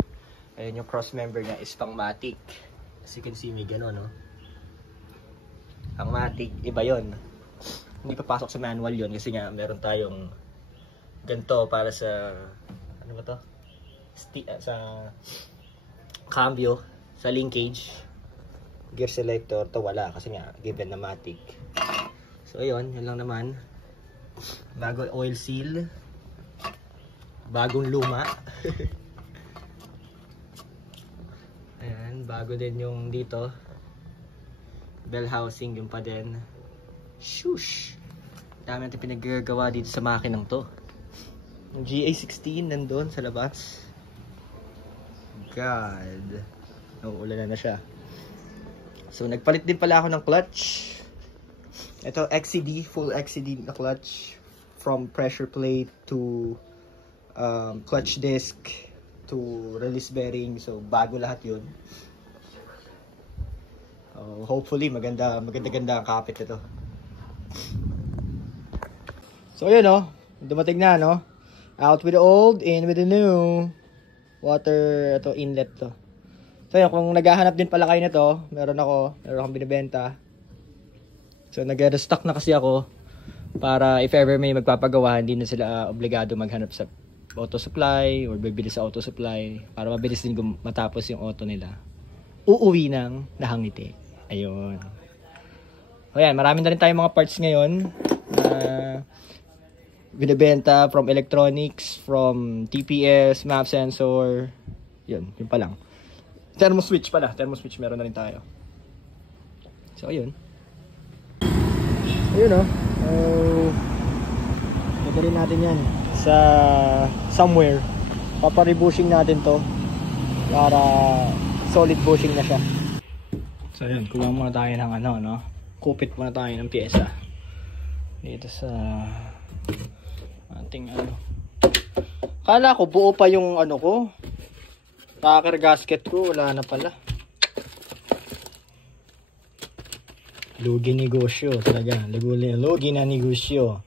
ayun yung cross member niya is pang Matic. As you can see, may gano'n, no? Ang Matic, iba yon. Hindi papasok sa manual yon kasi nga meron tayong ganito para sa, ano ba to? Sa cambio, sa linkage. Gear selector, to wala kasi nga given na Matic. So, ayun, yun lang naman. Bagong oil seal. Bagong luma. Ayan, bago din yung dito. Bell housing yung pa din. Shush! Dami natin pinagagawa dito sa makinang to. Yung GA16 nandun sa labas. God. Nauulan na siya. So, nagpalit din pala ako ng clutch. Ito, XCD, full XCD na clutch. From pressure plate to clutch disc to release bearing. So, bago lahat yun. Hopefully, maganda ang kapit ito. So, yun o. Dumating na, no? Out with the old, in with the new. Water, ito, inlet to. So, yun, kung naghahanap din pala kayo nito, meron akong binibenta. So, nag-restock na kasi ako para if ever may magpapagawa, hindi na sila obligado maghanap sa auto supply or bibili sa auto supply para mabilis din matapos yung auto nila. Uuwi ng nahangiti. Ayun. O yan, marami na rin tayong mga parts ngayon na binibenta from electronics, from TPS, map sensor. Yun pa lang. Thermo switch meron na rin tayo. So, ayun. Ayun o. Dadalhin natin yan sa somewhere. Paparibushing natin to para solid bushing na siya. So ayun, kuha muna tayo ng ano, no? Kupit muna tayo ng pyesa dito sa ating ano. Kala ko buo pa yung ano ko, rocker gasket ko, wala na pala. Lugi negosyo talaga. Lugi na negosyo.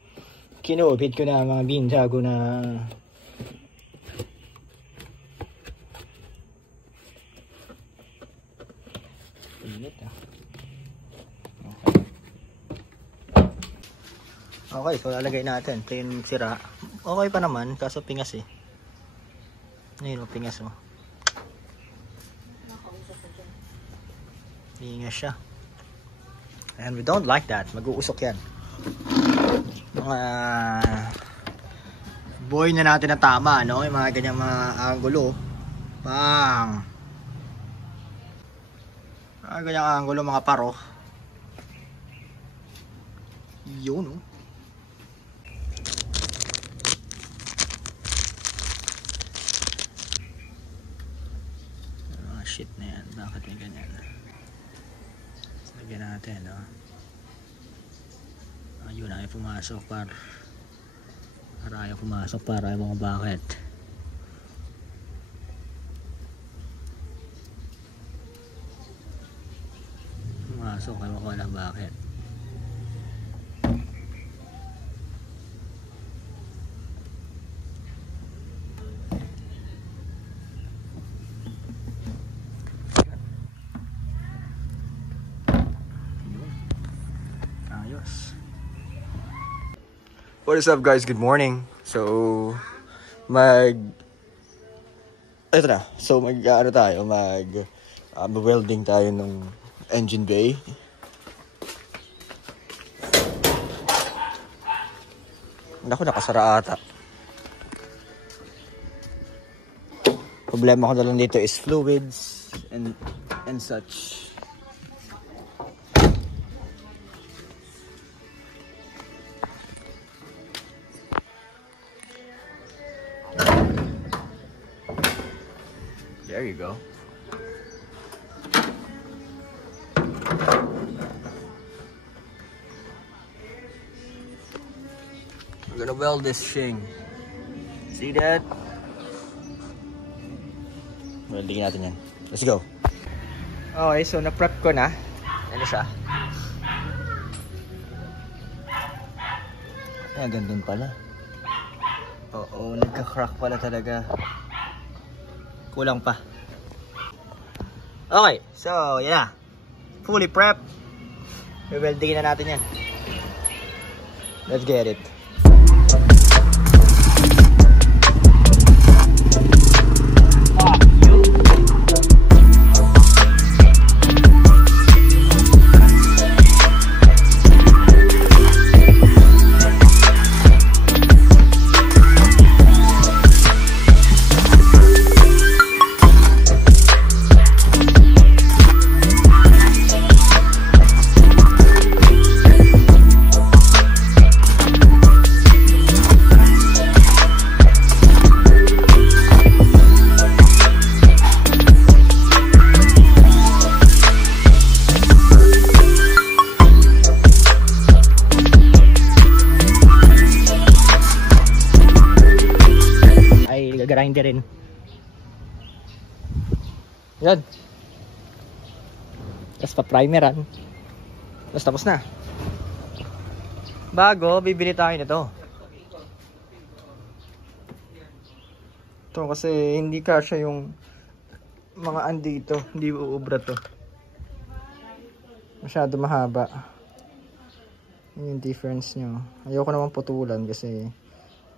Kinupit ko na mga binta ko na. Init ah. Okay, so lalagay natin. Ito yung sira. Okay pa naman, kaso pingas eh. Ayun o, pingas o. Pingas siya. And we don't like that. Mag-uusok yan. Mga boy na natin na tama, no? Yung mga ganyang mga angulo. Bang! Mga ganyang angulo, mga paro. Yun, no? Oh, shit na yan. Bakit may ganyan? Lagyan natin, no? Ayun, ay pumasok par Para ayaw pumasok para yung mga bucket. Pumasok ayaw ko walang bucket. What is up guys? Good morning. So welding tayo ng engine bay. Naku, nakasara ata. Problema ko na lang dito is fluids and such. There you go. We're gonna weld this thing. See that? Welding natin yan. Let's go. Okay, so na-prep ko na. Ano siya? Ayan, gandun pala. Oo, nagka-crack pala talaga. Kulang pa. Okay, so yan na. Fully prep. Weldingin na natin yan. Let's get it. Grinder rin. Yan. Tapos pa-primeran. Tapos na. Bago, bibili tayo nito. Ito kasi hindi kasya yung mga andito. Hindi uubra to. Masyado mahaba. Yun yung difference nyo. Ayoko naman putulan kasi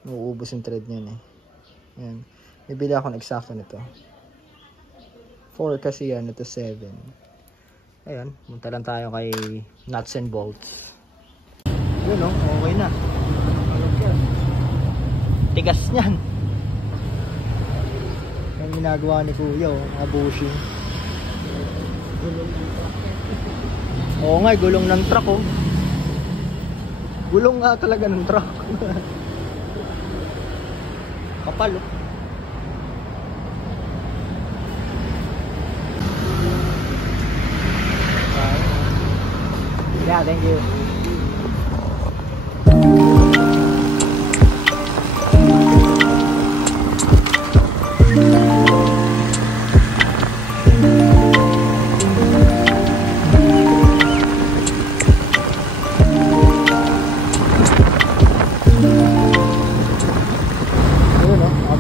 mauubos yung thread niyan eh. Ayan. Bibili ako ng eksakto nito. 4 kasi yan. Ito 7. Ayan. Punta lang tayo kay nuts and bolts. Yun o. Okay na. Tigas niyan. Yung ginagawa ni Kuya o. Mga bushing. Oo nga. Gulong ng truck o. Gulong nga talaga ng truck. Kapal oh. Yeah, thank you.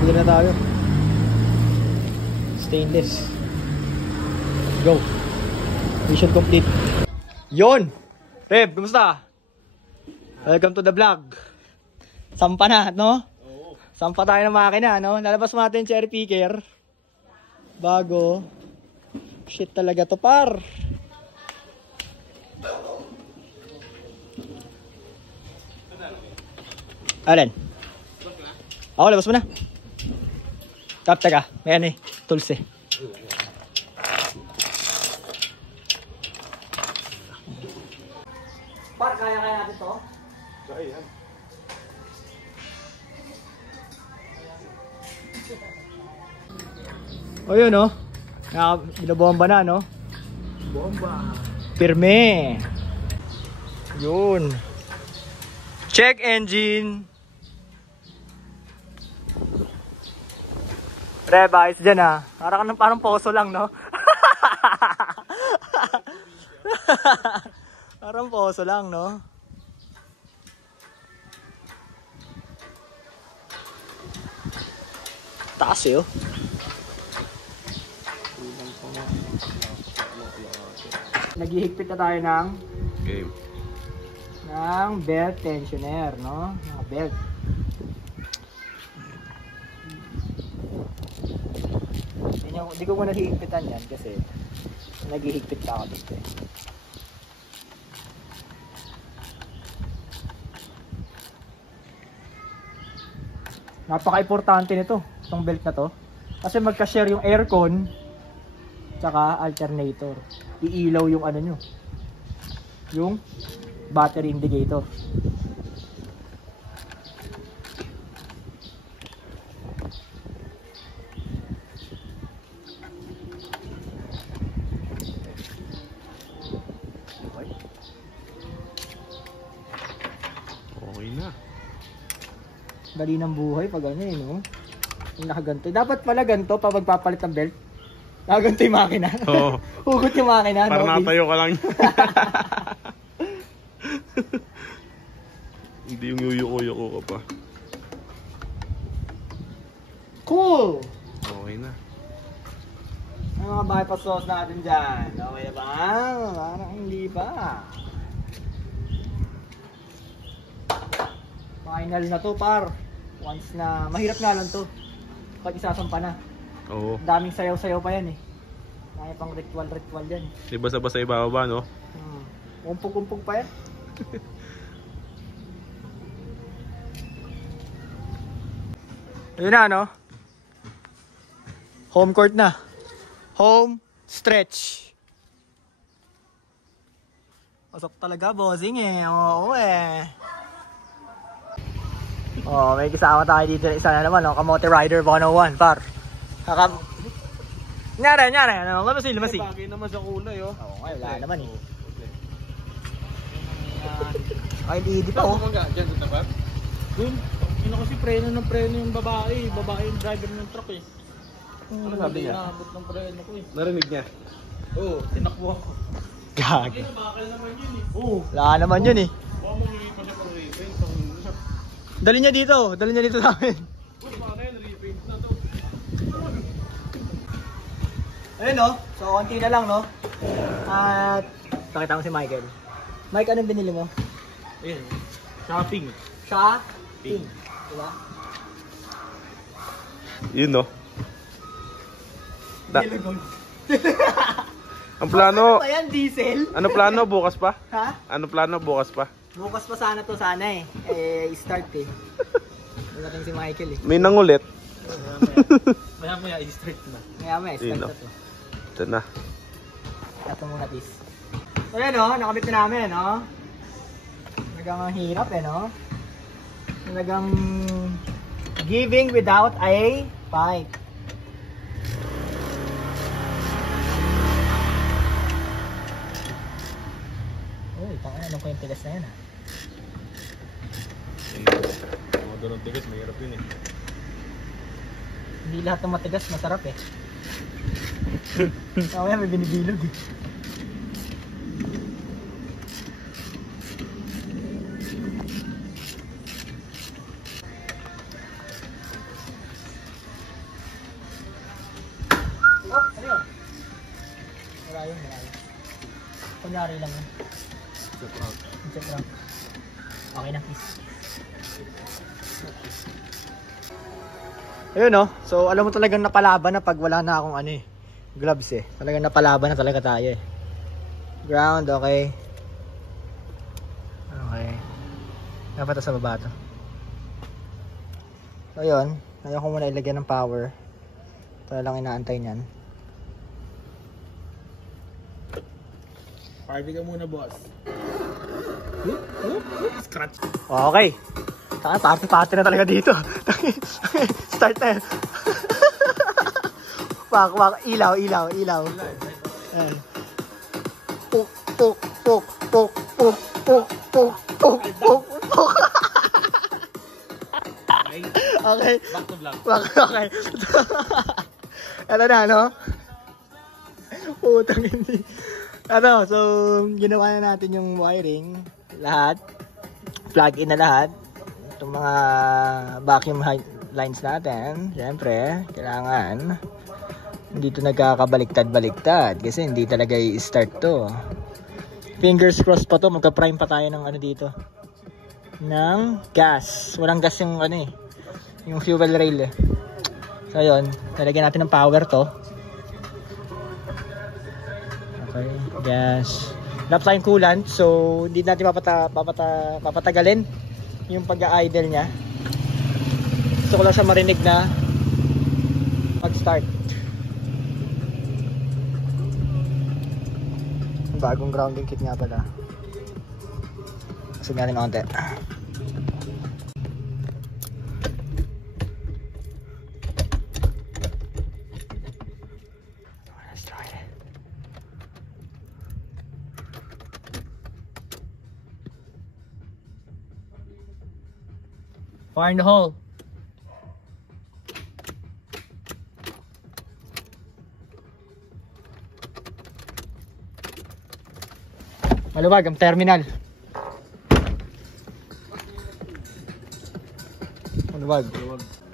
Na tayo. Stainless. Go. Mission complete. Yon. Reb, kumusta? Welcome to the vlog. Sampa na, no? Oo. Sampa tayo ng makina, no? Lalabas mo natin cherry picker. Bago. Shit talaga to, par. Alin? Ako, labas mo na. Taga, may ano eh, tools eh. Par, kaya natin to? Kaya yan. O yun o, binabomba na no? Bomba. Pirme. Yun. Check engine. Rev, ayos dyan ah. Parang poso lang, no? Parang poso lang, no? Taas eh, oh. Naghihigpit na tayo ng Game. belt tensioner, no? Mga belt. Hindi ko muna hihigpitan yan kasi naghihigpit pa ako dito eh. Napaka-importante nito, itong belt na to. Kasi magka-share yung aircon tsaka alternator. Iilaw yung ano nyo, yung battery indicator. Okay na. Dali ng buhay pag ano eh, no? Yung nakaganto. Dapat pala ganito pa magpapalit ng belt. Nakaganto yung makina. Oo. Hugot yung makina. Para no? natayo ka lang. Hindi yung yuyuko-yuko ka pa. Cool! Okay na. Ang mga bypass sauce natin dyan. Okay na ba? Parang hindi pa. Final na to, par. Once na, mahirap nga lang to. Pag isasampa na. Oo. Daming sayaw-sayaw pa yan eh. Kaya pang ritual yan. Di basa-basa ibababa, no? Umpog-umpog pa yan. Yun na, no? Home court na. Home stretch. Pasok talaga, bossing eh. Oo eh. Oh, may kasama tayo dito. Isa na naman, no? Kamote Rider 101, par. Nyari. Ano? Lamasi. Bagay naman sa kulay, oh. Oo, wala naman eh. Ay, LED pa, oh. Diyan, doon na ba? Doon. Ino kasi preno yung babae. Babae yung driver ng truck, eh. Ano sabi niya? Nakabot ng preno ko, eh. Narinig niya? Oo, tinakbuhan ko. Gag. Bakal naman yun, eh. Oo. Wala naman yun, eh. Baka mamili pa siya pang repaint. Dali niya dito sa amin. Uy, baka na yun, repaint na to. Ayun, no? So, konti na lang, no? At, pakita mo si Michael. Mike, anong binili mo? Ayun, shopping. Shopping. Diba? Yun, no? Dilugod. Ang plano, Ano pa yan, diesel? ano plano bukas pa? Ha? Ano plano bukas pa? Bukas pa sana to, sana eh. Start eh. Dumating si Michael eh. May nangulit. Maya i-straight na. Maya, Yun, start no? na to. Ito na. Ito muna, please. So yan, no? Nakabit na namin, no? Talagang hirap eh, no? Talagang giving without a fight. Uy, tanga na ko yung tigas na yan, ha? Mga ganun tigas, mahirap yun eh. Hindi lahat ng matigas masarap eh. Mamaya may binibilog eh. Oh, ano yun? Wala yun. Kunyari lang yun. Check lang. Okay na, please. Ayun, no? So, alam mo talagang napalaban na pag wala na akong ano eh, gloves eh. Talagang napalaban na talaga tayo eh. Ground, okay. Okay. Dapat ito sa baba to. So, yun. Ayaw ko muna ilagyan ng power. Ito na lang inaantay niyan. Party ka muna, boss. Scratch. Okay. Party na talaga dito. Start na yun. Wak, ilaw. Ayan. Puk. Okay. Back to vlog. Okay. Ano na, no? Putang hindi. Ano, so, ginawa na natin yung wiring. Lahat. Plug in na lahat. Itong mga vacuum lines natin. Siyempre, kailangan. Hindi ito nagkakabaliktad-baliktad. Kasi hindi talaga i-start to. Fingers crossed pa to. Magka-prime pa tayo ng ano dito. Ng gas. Walang gas yung ano eh. Yung fuel rail eh. So, yun. Talagyan natin ng power to. Okay, gas. Wala pa tayong coolant, so hindi natin papatagalin yung pag-idle niya. Gusto ko lang siya marinig na mag-start. Bagong grounding kit nga pala. Kasi natin konti. Fire in the hole. Maluwag ang terminal. Maluwag.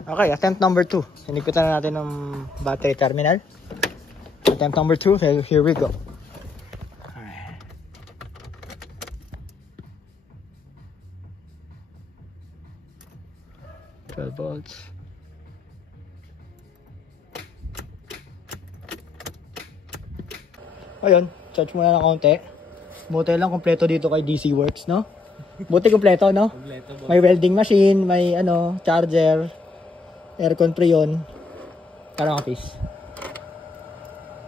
Okay, attempt number 2. Hinikutan na natin ng battery terminal. Attempt number 2. Here we go. 12 volts. Ayun, charge muna ng konti. Buti lang kompleto dito kay DC Works, no? Buti kompleto, no? May welding machine, may ano, charger, aircon preyon. Parang office.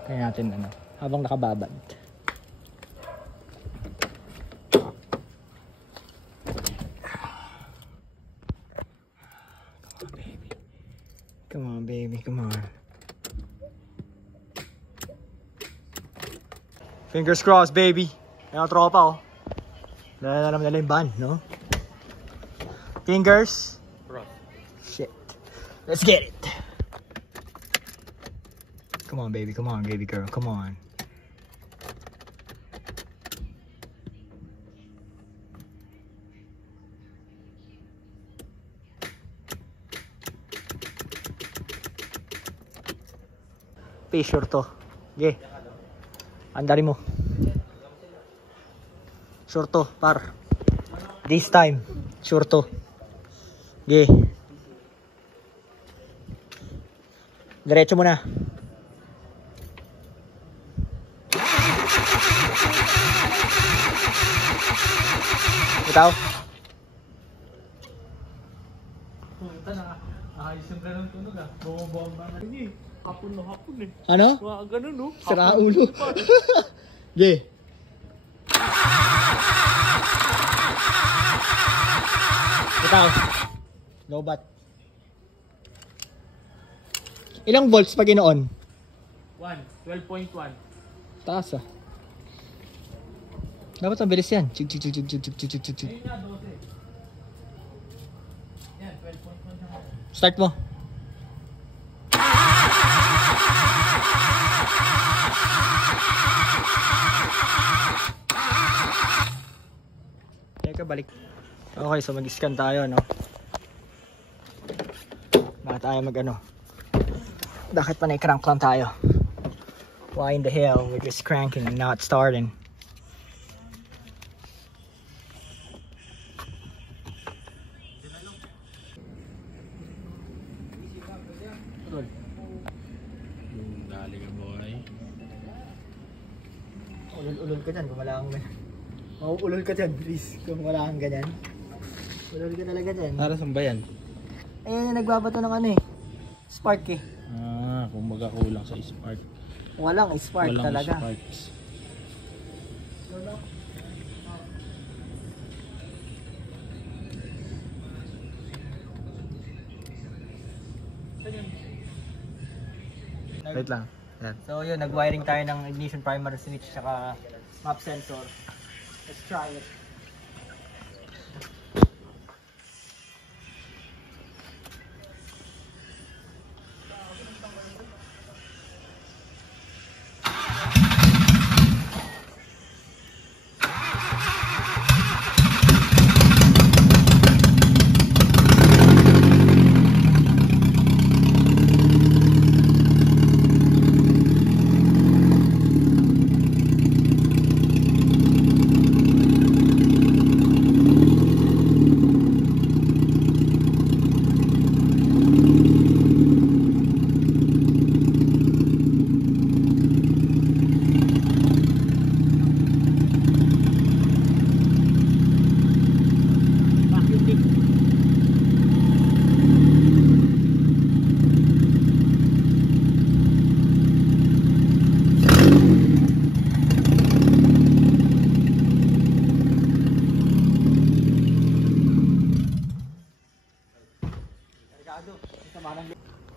Kaya natin ano, habang nakababad. Come on, baby. Come on. Fingers crossed, baby. Ayan ang tropa, oh. Dala na naman nila yung van, no? Fingers. Shit. Let's get it. Come on, baby. Come on, baby girl. Come on. Sure to. Okay. Andari mo. Sure to, par. This time, sure to. Okay. Diretso mo na. Itaw. Punta na. Ayos yung ganun tunog ah. Bumabomba na rin eh. Hapon na hapon eh. Ano? Mga ganun no? Sira ulo. Okay. Itaw. Low bat. Ilang volts pag inoon? 12.1. Taas ah. Dapat mabilis yan. Chig chig chig chig chig chig chig chig chig. Ayun nga, 12. Yan, 12.1 siya. Start mo. Teka, balik. Okay, so mag-scan tayo, no? Bakit tayo mag-ano? Bakit pa na-crank lang tayo? Why in the hell we're just cranking and not starting? Dali ka boy. Ulol ka dyan kung wala kang ganyan. Ulol ka dyan, please, kung wala kang ganyan. Ulol ka talaga dyan. Para saan ba yan? Ayun, nagbabato ng ano eh. Spark eh. Ah, kung magkakulang sa spark. Walang spark Walang talaga. sparks. Wait lang. Yan. So yun, nag-wiring tayo ng ignition primary switch saka map sensor. Let's try it.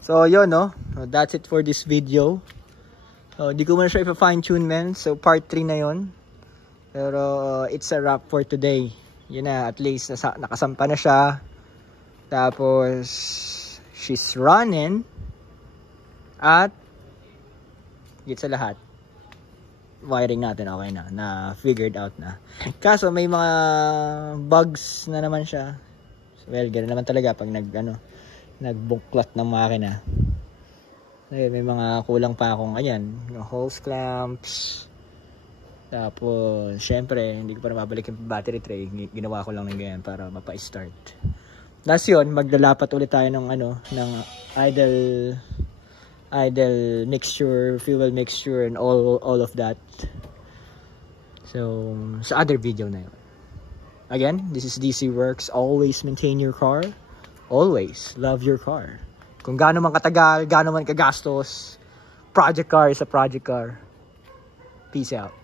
So yun, no? That's it for this video. Di ko man siya ipa-fine tune, men. So part 3 na yun. Pero it's a wrap for today. Yun na, at least nakasampa na siya. Tapos she's running. At higit sa lahat, wiring natin okay na figured out na. Kaso may mga bugs na naman siya. Well, gano'n naman talaga pag nagbuklat ng makina. Ayun, may mga kulang pa akong yung hose clamps. Tapos syempre hindi ko pa mabalik yung battery tray. Ginawa ko lang ng ganyan para mapa-start. Last yun, maglalapat ulit tayo ng ng idle mixture, fuel mixture, and all of that. So sa other video na yun. Again, this is DC Works. Always maintain your car. Always love your car. Kung gaano man katagal, gaano man kagastos, project car is a project car. Peace out.